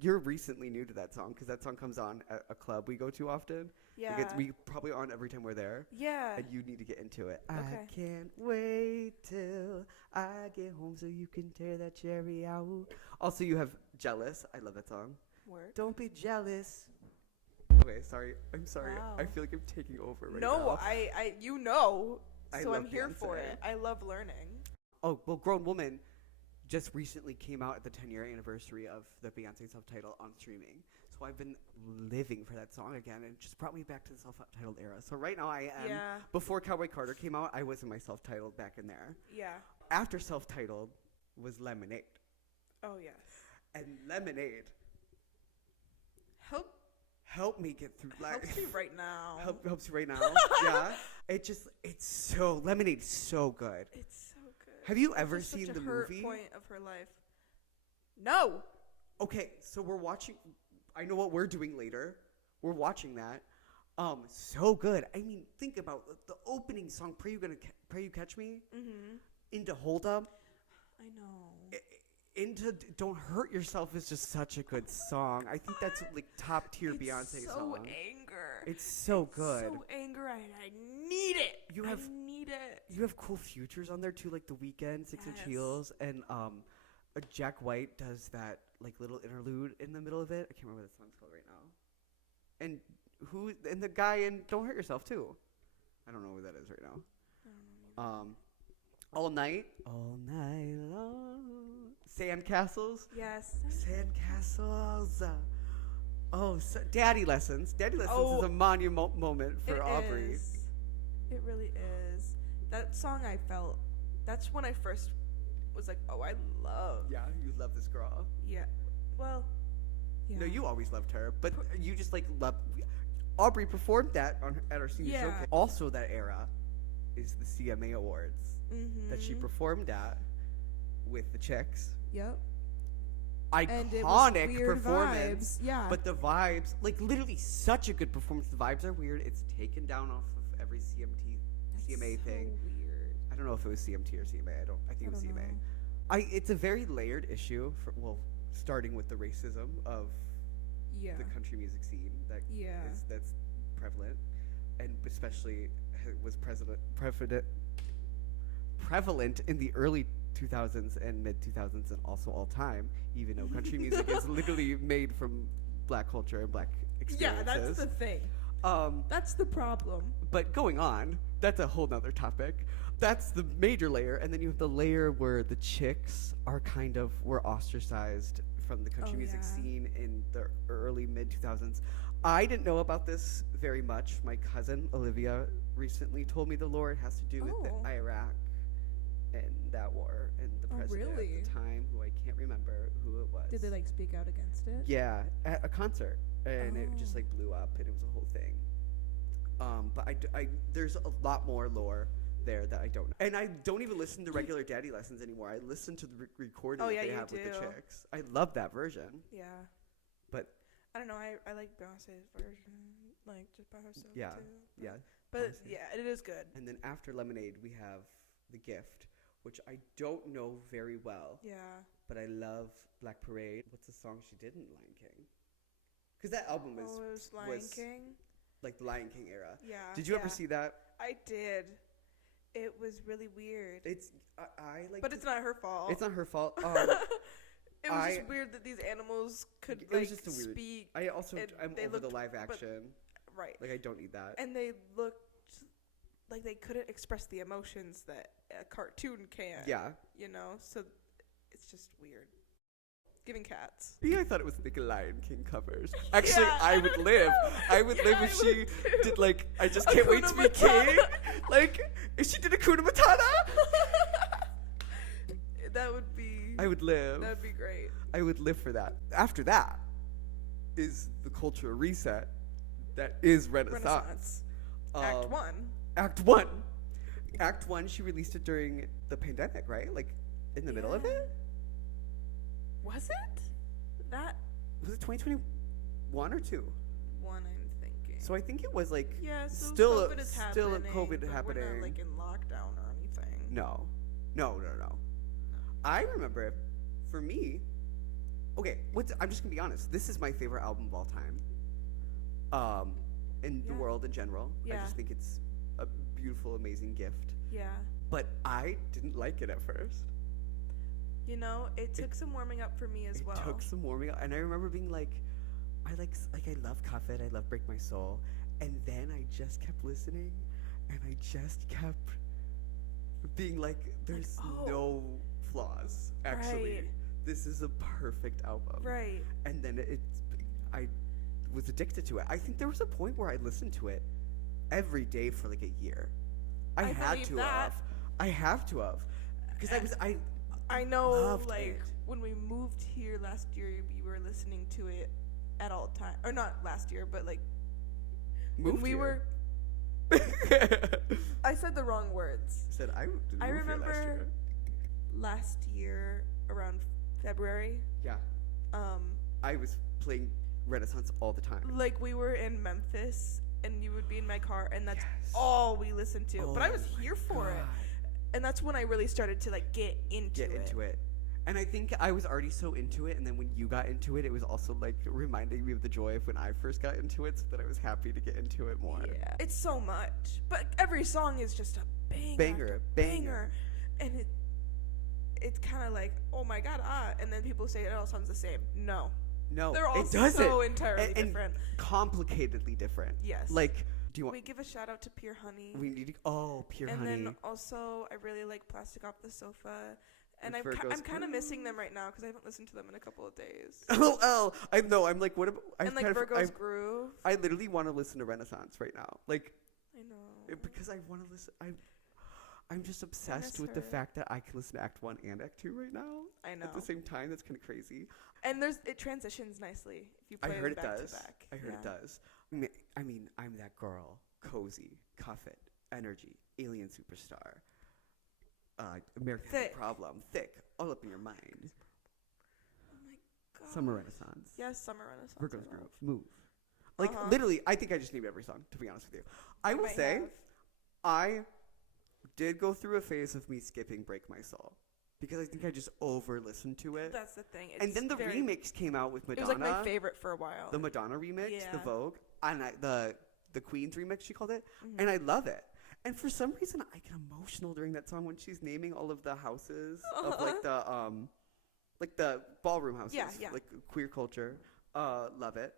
You're recently new to that song because that song comes on at a club we go to often. Yeah. Like we probably on every time we're there. Yeah. And you need to get into it. Okay. I can't wait till I get home so you can tear that cherry out. Also, you have Jealous. I love that song. Word. Don't be jealous. Okay, sorry. I'm sorry. Wow. I feel like I'm taking over right now. No, I you know. So I'm here Beyonce. for it. I love learning. Oh, well, Grown Woman just recently came out at the 10-year anniversary of the Beyonce self-title on streaming. So I've been living for that song again, and it just brought me back to the self-titled era. So right now I am, before Cowboy Carter came out, I was in my self-titled back in there. Yeah. After self-titled was Lemonade. Oh, yes. And Lemonade help me get through life. Helps me right now. Helps you right now. Yeah. It's so, Lemonade's so good. It's so good. Have you ever It's seen such the a hurt movie? point of her life. No. Okay, so we're watching. I know what we're doing later. We're watching that. So good. I mean, think about the opening song, "Pray You Catch Me." Into Hold Up. I know. Into Don't Hurt Yourself is just such a good song. I think that's like top tier Beyonce song. So anger. It's so good. So anger, and I need it. I need it. You have cool features on there too, like The Weeknd, 6 Inch Heels, and Jack White does that like little interlude in the middle of it. I can't remember what the song's called right now. And the guy in Don't Hurt Yourself too. I don't know who that is right now. All night long. Sandcastles. Yes. Sandcastles. Daddy Lessons. Daddy Lessons is a monument moment for Aubree. It really is. That song I felt. That's when I first was like, oh, I love. Yeah, you love this girl. Yeah. Well. Yeah. No, you always loved her, but you just like love. Aubree performed that at our senior showcase. Also, that era is the CMA Awards that she performed at with the Chicks. Yep. Iconic performance. Vibes. Yeah. But the vibes, like literally such a good performance. The vibes are weird. It's taken down off of every CMA thing. Weird. I don't know if it was CMT or CMA. I think it was CMA. Know. It's a very layered issue starting with the racism of the country music scene that's prevalent, and especially was prevalent in the early 2000s and mid 2000s and also all time, even though country music is literally made from black culture and black experiences. Yeah, that's the thing. That's the problem. But going on, that's a whole nother topic. That's the major layer, and then you have the layer where the Chicks were ostracized from the country music scene in the early mid 2000s. I didn't know about this very much. My cousin Olivia recently told me the lore. It has to do with the Iraq and that war and the president at the time, who I can't remember who it was. Did they speak out against it? Yeah, at a concert, and it just blew up, and it was a whole thing. But I there's a lot more lore there that I don't know. And I don't even listen to regular Daddy Lessons anymore. I listen to the recording that they have with the Chicks. I love that version. Yeah. But I don't know. I like Beyonce's version, just by herself too. Yeah. But it is good. And then after Lemonade, we have The Gift, which I don't know very well. Yeah. But I love Black Parade. What's the song she did in Lion King? Because that album was Lion King? Like the Lion King era. Yeah. Did you ever see that? I did. It was really weird. But it's not her fault. It's not her fault. It was just weird that these animals could speak. I'm over the live action. Right. Like I don't need that. And they looked like they couldn't express the emotions that a cartoon can. Yeah. So it's just weird. Giving cats. I thought it was like Lion King covers. Actually, I would live. I would live if she did like, I just can't wait to be king. Like, if she did a Hakuna Matata. That would be... I would live. That would be great. I would live for that. After that is the cultural reset that is Renaissance. Act 1. Act 1. Act 1, she released it during the pandemic, right? Like, in the middle of it? Was it? That... Was it 2021 or 2? 1, I'm thinking. So I think it was like... Yeah, so still COVID is still happening, COVID but happening. We're not, like, in lockdown or anything. No. I remember, for me... Okay, I'm just going to be honest. This is my favorite album of all time. In the world in general. Yeah. I just think it's a beautiful, amazing gift. Yeah. But I didn't like it at first. You know, it took some warming up for me as well. It took some warming up. And I remember being like, I love Cuff It, I love Break My Soul. And then I just kept listening, and I just kept being like, there's no flaws, actually. Right. This is a perfect album. Right. And then I was addicted to it. I think there was a point where I listened to it every day for like a year. I had to have. Because I know, loved like, it. when we moved here last year, we were listening to it at all time. Or not last year, but, like, Moved when we here. were... I said the wrong words. I remember last year, around February. Yeah. I was playing Renaissance all the time. Like, we were in Memphis, and you would be in my car, and that's all we listened to. But I was here for it. And that's when I really started to, like, get into it. And I think I was already so into it, and then when you got into it, it was also, like, reminding me of the joy of when I first got into it, so that I was happy to get into it more. Yeah. It's so much. But every song is just a banger. And it's kind of like, oh my god, and then people say it all sounds the same. No. They're all so entirely different. And complicatedly different. Yes. Like, do you want... We give a shout out to Pure Honey. We need to... Pure Honey. And then also, I really like Plastic Off the Sofa. And I'm kind of missing them right now because I haven't listened to them in a couple of days. I know. I'm like, what about... And like Virgo's Groove. I literally want to listen to Renaissance right now. Like... I know. Because I want to listen... I'm just obsessed with the fact that I can listen to Act 1 and Act 2 right now. I know. At the same time, that's kind of crazy. And it transitions nicely if you play them back to back. I heard it does. I mean, I'm That Girl, Cozy, Cuff It, Energy, Alien Superstar, American Has a Problem, Thick, All Up in Your Mind. Oh my god. Summer Renaissance. Yes, Summer Renaissance. Virgo's Groove. Move. Like, literally, I think I just named every song, to be honest with you. I will say, I did go through a phase of me skipping Break My Soul. Because I think I just over-listened to it. That's the thing. And then the remix came out with Madonna. It was like my favorite for a while. The Madonna remix, the Vogue, and the Queen's remix, she called it. Mm-hmm. And I love it. And for some reason, I get emotional during that song when she's naming all of the houses of like the ballroom houses, like queer culture. Love it.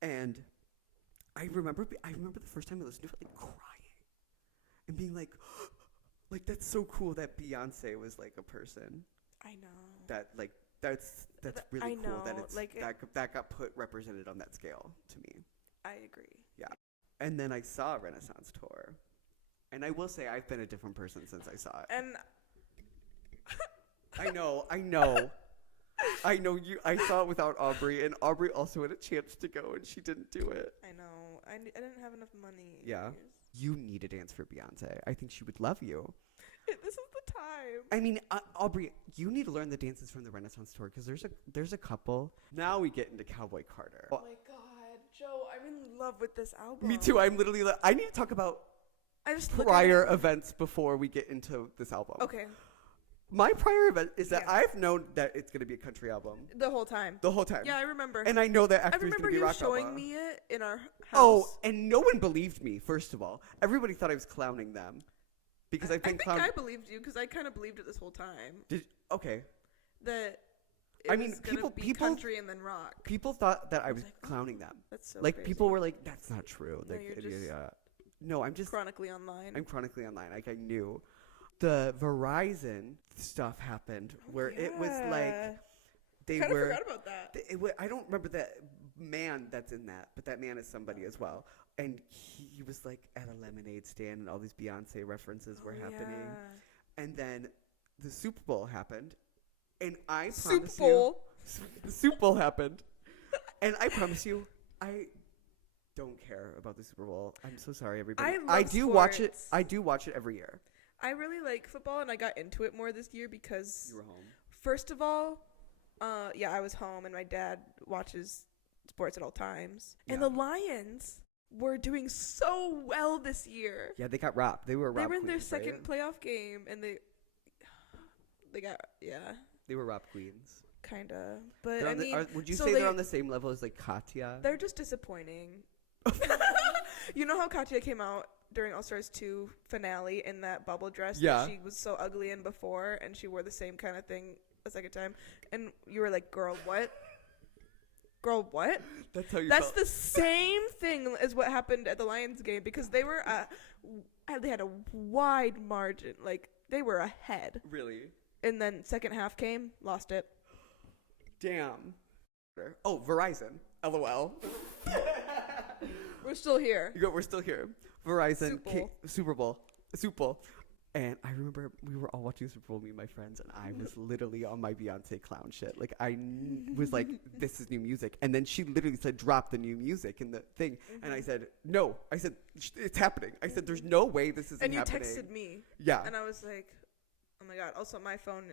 And I remember the first time I listened to it, like crying and being like, like that's so cool that Beyonce was like a person. I know. That's really cool that it's like that got represented on that scale to me. I agree. Yeah. And then I saw a Renaissance tour. And I will say I've been a different person since I saw it. And I know I saw it without Aubree, and Aubree also had a chance to go and she didn't do it. I know. I didn't have enough money. Yeah. You need to dance for Beyonce. I think she would love you. This is the time. I mean, Aubree, you need to learn the dances from the Renaissance tour because there's a couple. Now we get into Cowboy Carter. Oh my god, Joe, I'm in love with this album. Me too. I'm literally I need to talk about prior events before we get into this album. Okay. My prior event is that I've known that it's going to be a country album. The whole time. Yeah, I remember. And I know that after it's going to be rock album. I remember you showing me it in our house. Oh, and no one believed me, first of all. Everybody thought I was clowning them. Because I've been clowning. I think I believed you because I kind of believed it this whole time. Okay. That it was going to be country and then rock. People thought that I was clowning them. That's so like, crazy. People were like, that's not true. No, like, you're just no, I'm just... chronically online. I'm chronically online. Like, I knew. The Verizon stuff happened where it was like They kind of forgot about that. I don't remember that man that's in that, but that man is somebody as well. And he was like at a lemonade stand, and all these Beyonce references were happening. Yeah. And then the Super Bowl happened, and I promise you, the Super Bowl happened, and I promise you, I don't care about the Super Bowl. I'm so sorry, everybody. I do watch it. I do watch it every year. I really like football, and I got into it more this year because you were home. First of all, I was home, and my dad watches sports at all times. Yeah. And the Lions were doing so well this year. Yeah, they got robbed. They were robbed. They were in their second playoff game, and they got They were robbed queens. Kinda, but I mean, would you say they're on the same level as like Katya? They're just disappointing. You know how Katya came out during All Stars 2 finale in that bubble dress that she was so ugly in before, and she wore the same kind of thing a second time, and you were like, girl, what? Girl, what? That's how you That's the same thing as what happened at the Lions game, because they were they had a wide margin. Like, they were ahead. Really? And then second half came, lost it. Damn. Oh, Verizon. LOL. We're still here. We're still here. Verizon. Super Bowl. And I remember we were all watching Super Bowl, me and my friends, and I was literally on my Beyonce clown shit. Like, I was like, this is new music. And then she literally said, drop the new music in the thing. Mm-hmm. And I said, no. I said, it's happening. I said, there's no way this isn't happening. And you texted me. Yeah. And I was like, oh my God. Also, my phone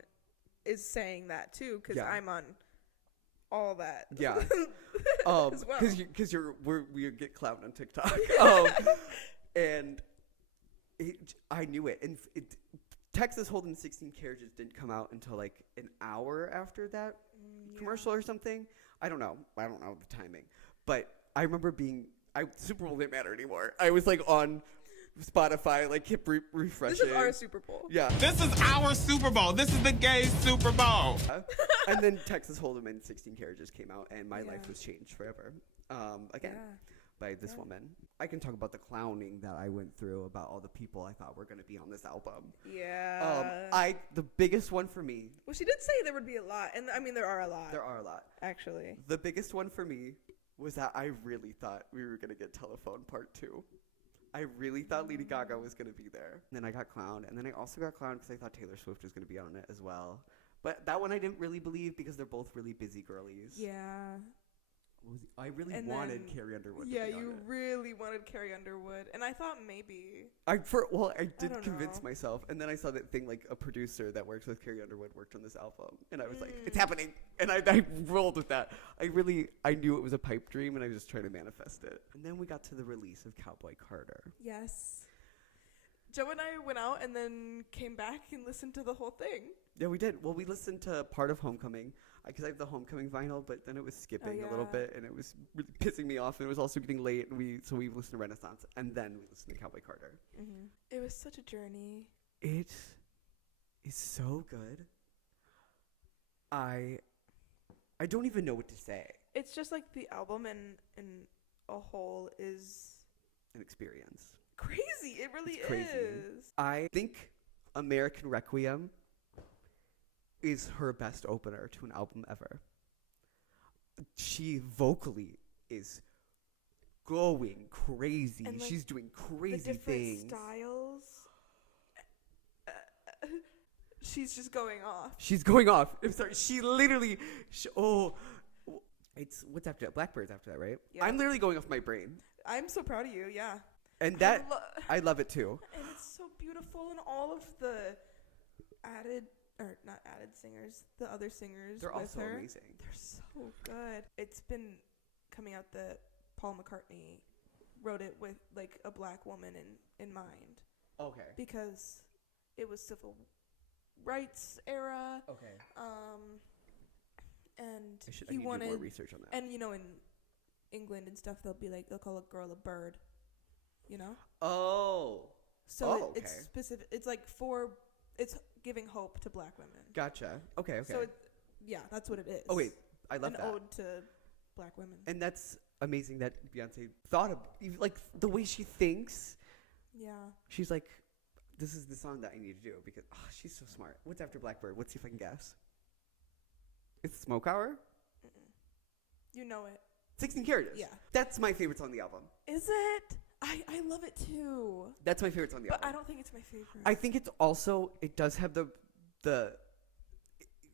is saying that too, because I'm on all that. Yeah. As well. Because we get clowned on TikTok. And I knew it. And Texas Hold'em 16 Carriages didn't come out until like an hour after that commercial or something. I don't know the timing. But I remember Super Bowl didn't matter anymore. I was like on Spotify, like kept refreshing. This is our Super Bowl. Yeah. This is our Super Bowl. This is the gay Super Bowl. And then Texas Hold'em and 16 Carriages came out, and my life was changed forever. Again. Yeah. By this woman. I can talk about the clowning that I went through about all the people I thought were going to be on this album. Yeah. The biggest one for me. Well, she did say there would be a lot. And I mean, there are a lot. There are a lot. Actually. The biggest one for me was that I really thought we were going to get Telephone Part 2. I really thought Lady Gaga was going to be there. And then I got clowned. And then I also got clowned because I thought Taylor Swift was going to be on it as well. But that one I didn't really believe because they're both really busy girlies. Yeah. I really wanted Carrie Underwood. Yeah, you really wanted Carrie Underwood, and I thought maybe. I did convince myself, and then I saw that thing like a producer that works with Carrie Underwood worked on this album, and I was like, it's happening, and I rolled with that. I knew it was a pipe dream, and I was just trying to manifest it. And then we got to the release of Cowboy Carter. Yes. Joe and I went out and then came back and listened to the whole thing. Yeah, we did. Well, we listened to part of Homecoming because I have the Homecoming vinyl, but then it was skipping a little bit, and it was really pissing me off, and it was also getting late, and we listened to Renaissance, and then we listened to Cowboy Carter. Mm-hmm. It was such a journey. It is so good. I don't even know what to say. It's just like the album in a whole is an experience. Crazy. It really it's crazy. Is. I think American Requiem is her best opener to an album ever. She vocally is going crazy. And like, she's doing crazy things. Styles. She's just going off. She's going off. I'm sorry. She literally. It's what's after that? Blackbird's after that, right? Yeah. I'm literally going off my brain. I'm so proud of you. Yeah. And that I love it too. And it's so beautiful, and all of the not added singers, the other singers. They're also her, amazing. They're so good. It's been coming out that Paul McCartney wrote it with like a black woman in mind. Okay. Because it was civil rights era. Okay. And I need to do more research on that. And you know, in England and stuff, they'll call a girl a bird. You know? Oh. So it's specific. It's like it's giving hope to black women. Gotcha. Okay. So that's what it is. Oh wait, I love that. An ode to black women. And that's amazing that Beyonce thought of like the way she thinks. Yeah. She's like, this is the song that I need to do because she's so smart. What's after Blackbird? Let's see if I can guess. It's Smoke Hour? Mm-mm. You know it. 16 Carriages. Yeah. That's my favorite song on the album. Is it? I love it too. That's my favorite song on the album. But I don't think it's my favorite. I think it's also, it does have the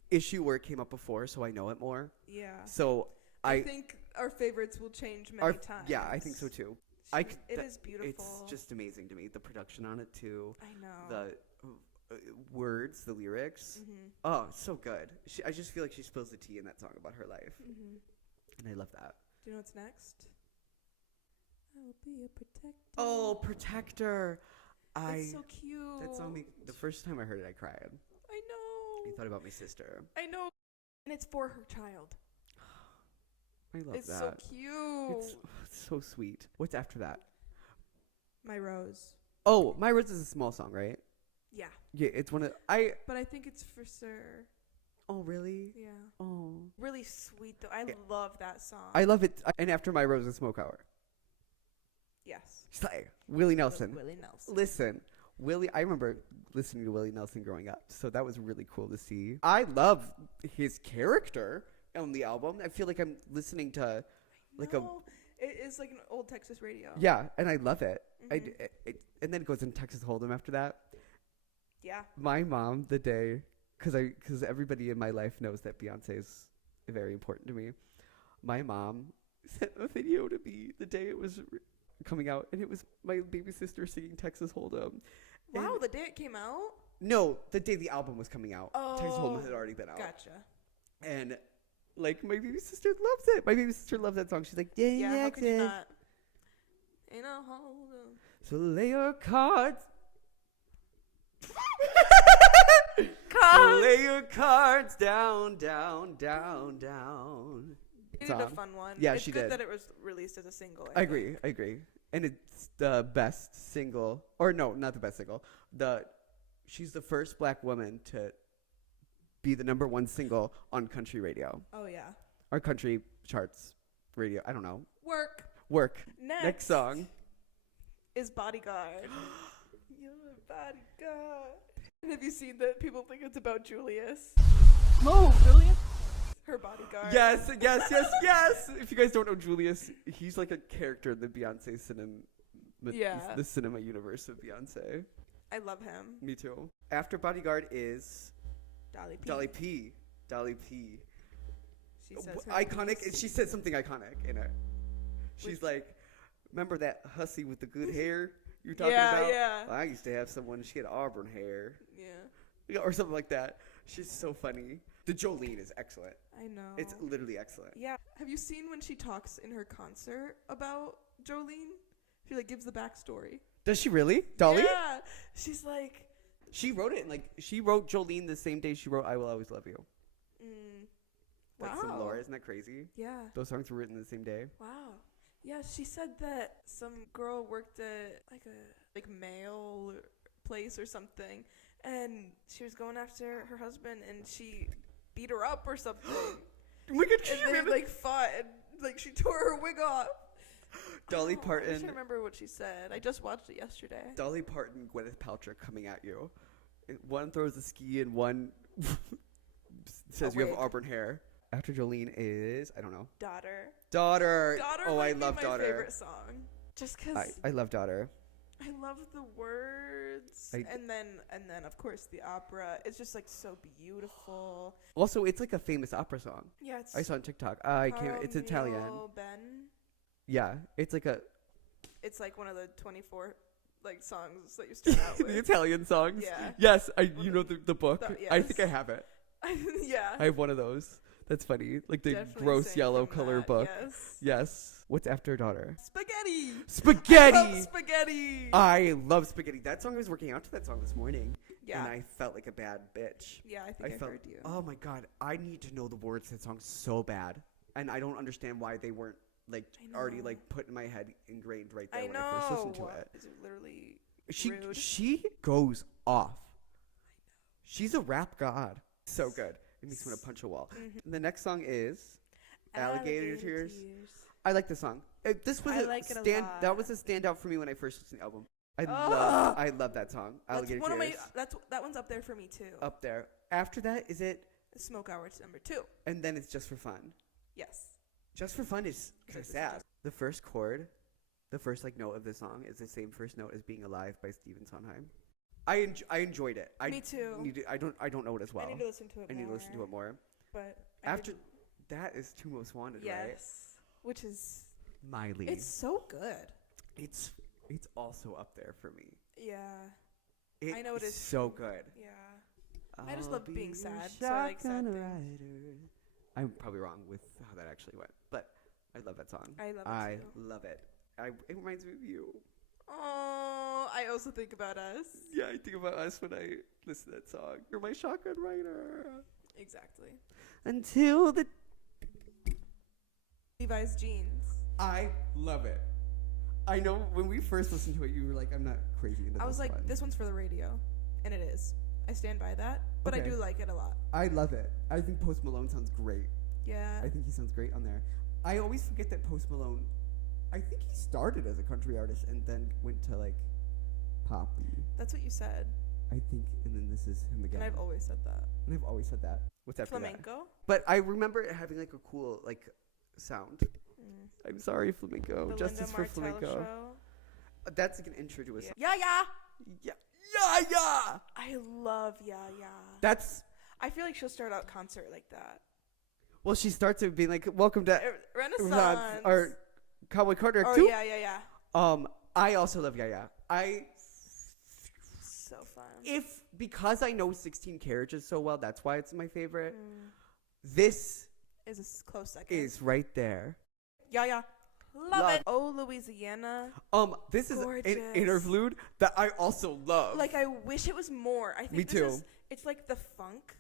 issue where it came up before, so I know it more. Yeah. So I think our favorites will change many times. Yeah, I think so too. It is beautiful. It's just amazing to me. The production on it too. I know. The words, the lyrics. Mm-hmm. Oh, so good. I just feel like she spills the tea in that song about her life. Mm-hmm. And I love that. Do you know what's next? I'll be a protector. Oh, Protector. It's so cute. That song, the first time I heard it, I cried. I know. I thought about my sister. I know. And it's for her child. I love it's that. So cute. It's so sweet. What's after that? My Rose. Oh, My Rose is a small song, right? Yeah. Yeah, it's one of But I think it's for Sir. Oh, really? Yeah. Oh. Really sweet though. I love that song. I love it. And after My Rose is Smoke Hour. Yes. Slay. Willie Nelson. Willie Nelson. Listen, I remember listening to Willie Nelson growing up, so that was really cool to see. I love his character on the album. I feel like I'm listening to like it is like an old Texas radio. Yeah, and I love it. Mm-hmm. And then it goes in Texas Hold'em after that. Yeah. My mom, the day, because everybody in my life knows that Beyonce is very important to me. My mom sent a video to me the day it was coming out, and it was my baby sister singing Texas Hold'em. Wow, the day it came out? No, the day the album was coming out. Oh, Texas Hold'em had already been out. Gotcha. And like my baby sister loves it. My baby sister loves that song. She's like, yeah, how could you not? Ain't no Hold'em. So lay your cards. Lay your cards down, down, down, down. She did a fun one. Yeah, it's she good did. that it was released as a single. I agree. And it's the best single, or no, not the best single. She's the first black woman to be the #1 single on country radio. Oh yeah. Or country charts radio. I don't know. Work. Next song is Bodyguard. You're a bodyguard. Have you seen that people think it's about Julius? Oh, Julius? Her bodyguard. Yes. If you guys don't know Julius, he's like a character in the Beyonce the cinema universe of Beyonce. I love him. Me too. After Bodyguard is Dolly P. She says iconic. And she said something iconic in it. She's like, remember that hussy with the good hair you're talking about? Yeah. Well, I used to have someone, she had auburn hair. Yeah. Or something like that. She's so funny. The Jolene is excellent. I know. It's literally excellent. Yeah. Have you seen when she talks in her concert about Jolene? She like gives the backstory. Does she really? Dolly? Yeah. She's like. She wrote it she wrote Jolene the same day she wrote I Will Always Love You. That's some lore. Isn't that crazy? Yeah. Those songs were written the same day. Wow. Yeah, she said that some girl worked at like a mail place or something, and she was going after her husband, and she beat her up or something. Look at you. And they like fought, and like she tore her wig off. Dolly Parton. I don't remember what she said. I just watched it yesterday. Dolly Parton, Gwyneth Paltrow coming at you. One throws a ski and one says you have auburn hair. After Jolene is, I don't know. Daughter. Oh, I love Daughter. My favorite song. Just because I love Daughter. I love the words, and then of course the opera. It's just like so beautiful. Also, it's like a famous opera song. Yeah, I saw on TikTok. It's Italian. Ben. Yeah, it's like one of the 24 like songs that you start out with. The Italian songs. Yeah. Yes, you know the book. Yes. I think I have it. Yeah. I have one of those. That's funny. Like the gross yellow color book. Yes. What's after Daughter? Spaghetti. I love spaghetti. I love spaghetti. That song, I was working out to that song this morning. Yeah. And I felt like a bad bitch. Yeah, I think I heard you. Oh my God. I need to know the words to that song so bad. And I don't understand why they weren't like already like put in my head ingrained right there when I first listened to it. It's literally rude. She goes off. She's a rap god. So good. It makes me want to punch a wall. Mm-hmm. The next song is Alligator Tears. I like the song. This was that was a standout for me when I first listened to the album. I love that song. Alligator Tears. That one's up there for me too. Up there. After that, is it Smoke Hours number 2. And then it's Just for Fun. Yes. Just for Fun is kind of sad. The first chord, the first like note of the song is the same first note as Being Alive by Stephen Sondheim. I enjoyed it. Me too. I don't know it as well. I need to listen to it more. I need to listen to it more. But after that is Two Most Wanted, right? Yes. Which is Miley. It's so good. It's also up there for me. Yeah. I know it is so good. Yeah. I just love being sad. So I like sad things. I'm probably wrong with how that actually went, but I love that song. I love it. It reminds me of you. Oh, I also think about us. Yeah, I think about us when I listen to that song. You're my shotgun rider. Exactly. Until the Levi's jeans. I love it. I know when we first listened to it, you were like, I'm not crazy into this. I was like, this one's for the radio. And it is. I stand by that. But okay. I do like it a lot. I love it. I think Post Malone sounds great. Yeah. I think he sounds great on there. I always forget that Post Malone, I think he started as a country artist and then went to like poppy. That's what you said. I think, and then this is him again. And I've always said that. What's after Flamenco? that? But I remember it having like a cool like sound. I'm sorry, Flamenco. The Justice Linda for Martell Flamenco. Show. That's like an intro to a song. Yeah. I love Yeah. That's. I feel like she'll start out concert like that. Well, she starts it being like, "Welcome to Renaissance," or Cowboy Carter or too. Yeah. I also love Yeah. So fun. Because I know 16 Carriages so well, that's why it's my favorite. This is a close second. Is right there. Yeah. Love it. Oh, Louisiana. This is gorgeous. An interlude that I also love. Like, I wish it was more. I think Me too. It's like the funk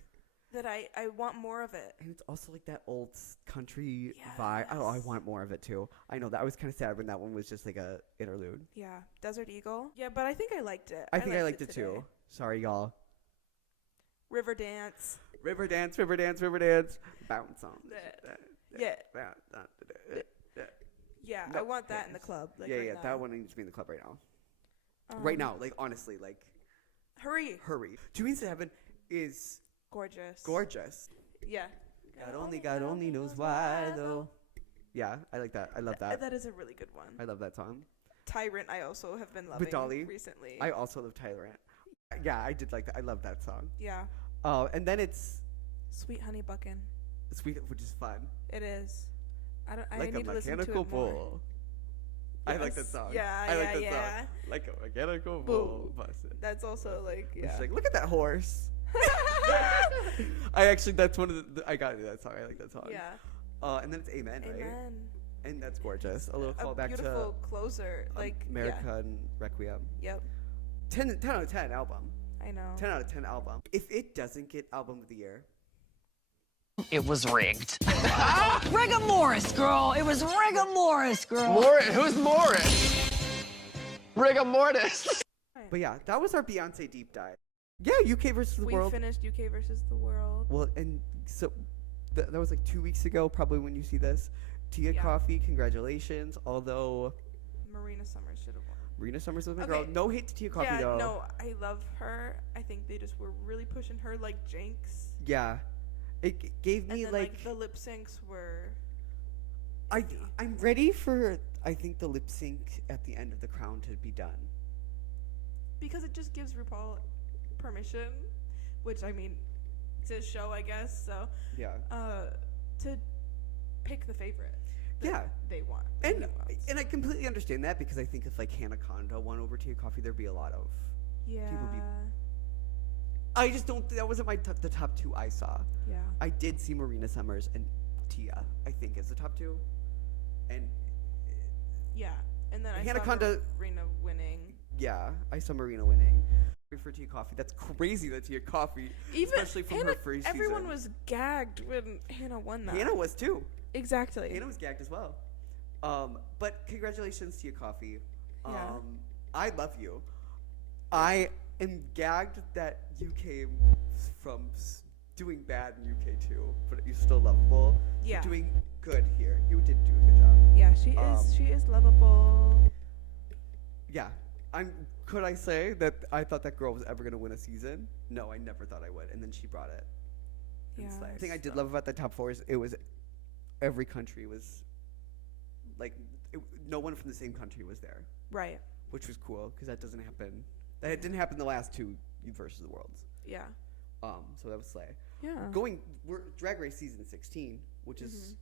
that I want more of it. And it's also like that old country vibe. Oh, I want more of it too. I know that I was kind of sad when that one was just like a interlude. Yeah, Desert Eagle. Yeah, but I think I liked it. I think I liked it too. Sorry, y'all. River Dance. Bounce on. Yeah, I want that in the club. Like right now. That one needs to be in the club right now. Right now, like honestly, like. Hurry. 287 is gorgeous. Yeah. God only knows why though. Yeah, I like that. I love that. That is a really good one. I love that song. Tyrant, I also have been loving recently. I also love Tyrant. Yeah, I did like that. I love that song. Yeah. And then it's Sweet Honey Buckin'. Which is fun. It is. I like need a to listen to mechanical it more. bull. Yes. I like that song. Yeah, I like that song. Like a mechanical bull. That's also like, yeah. She's like, look at that horse. That's one of the I got that song. I like that song. Yeah. And then it's Amen, right? Amen. And that's gorgeous. A little callback to beautiful closer, like American Requiem. Yep. 10 out of 10 album. I know. 10 out of 10 album. If it doesn't get album of the year, it was rigged. Rigor Morris, girl. It was rigor Morris, girl. Who's Morris? Rigor Mortis. But yeah, that was our Beyonce deep dive. Yeah, UK versus the world. We finished UK versus the world. Well, and so that was like 2 weeks ago, probably when you see this. Tia Coffee, congratulations. Although Marina Summers should have won. Marina Summers was my girl. No hate to Tia Coffee though. No, I love her. I think they just were really pushing her like Jinx. Yeah. It gave me like the lip syncs were. I'm ready for the lip sync at the end of The Crown to be done. Because it just gives RuPaul permission, which I mean, it's his show, I guess. So yeah. To pick the favorite. They want. And I completely understand that because I think if like Hannah Conda won over Tia Coffee, there'd be a lot of people be. I just don't. That wasn't the top two I saw. Yeah. I did see Marina Summers and Tia. I think as the top two, and and then Hannah saw Conda, Marina winning. Yeah, I saw Marina winning. For Tia Coffee, that's crazy that Tia Coffee, especially from her first season. Everyone was gagged when Hannah won that. Hannah was too. Exactly. Hannah was gagged as well. But congratulations, Tia Coffee. Yeah. I love you. I am gagged that you came from doing bad in UK too, but you're still lovable. Yeah. You're doing good here. You did do a good job. Yeah, she is. She is lovable. Yeah. Could I say that I thought that girl was ever gonna win a season? No, I never thought I would, and then she brought it. Yeah. The thing I did love about the top 4 is it was every country was like no one from the same country was there. Right. Which was cool because that doesn't happen. That didn't happen the last 2 versus the worlds. Yeah. So that was slay. Yeah. We're Drag Race season 16, which is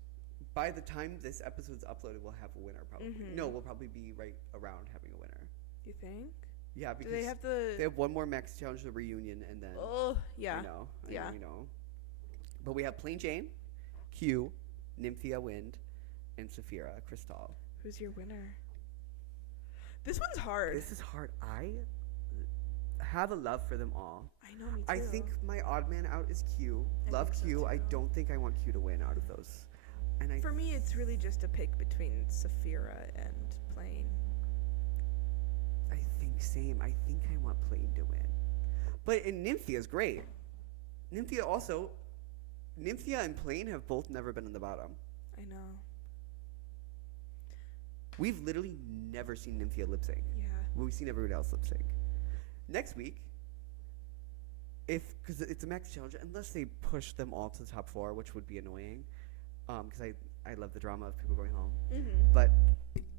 by the time this episode's uploaded, we'll have a winner probably. No, we'll probably be right around having a winner. You think? Yeah, because they have one more Max Challenge, the reunion, and then. Oh yeah. I know. But we have Plain Jane, Q, Nymphia Wind, and Saphira Crystal. Who's your winner? This one's hard. This is hard. I have a love for them all. I know, me too. I think my odd man out is Q. Love Q. I don't think I want Q to win out of those. And for me, it's really just a pick between Saphira and Plain. I think same. I think I want Plain to win. But Nymphia's great. Nymphia and Plain have both never been on the bottom. I know. We've literally never seen Nymphia lip sync. Yeah. We've seen everybody else lip sync. Next week, because it's a Max Challenge, unless they push them all to the top 4, which would be annoying, because I love the drama of people going home. But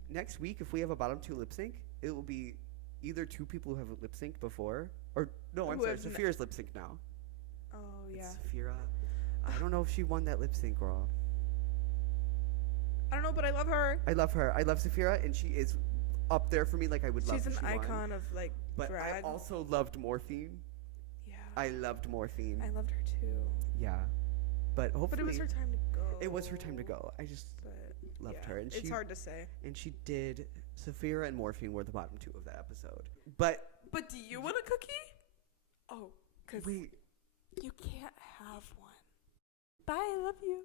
next week, if we have a bottom 2 lip sync, it will be either 2 people who have lip synced before, or no, I'm sorry, Saphira's lip sync now. Oh yeah. It's Saphira. I don't know if she won that lip sync, girl. I don't know, but I love her. I love her. I love Saphira, and she is up there for me. Like I would love. She's an icon of like but drag. I also loved Morphine. Yeah. I loved Morphine. I loved her too. Yeah, but hopefully. But it was her time to go. It was her time to go. I just loved her, and it's hard to say. And she did. Saphira and Morphine were the bottom 2 of that episode. But do you want a cookie? Oh, because wait, you can't have one. Bye. I love you.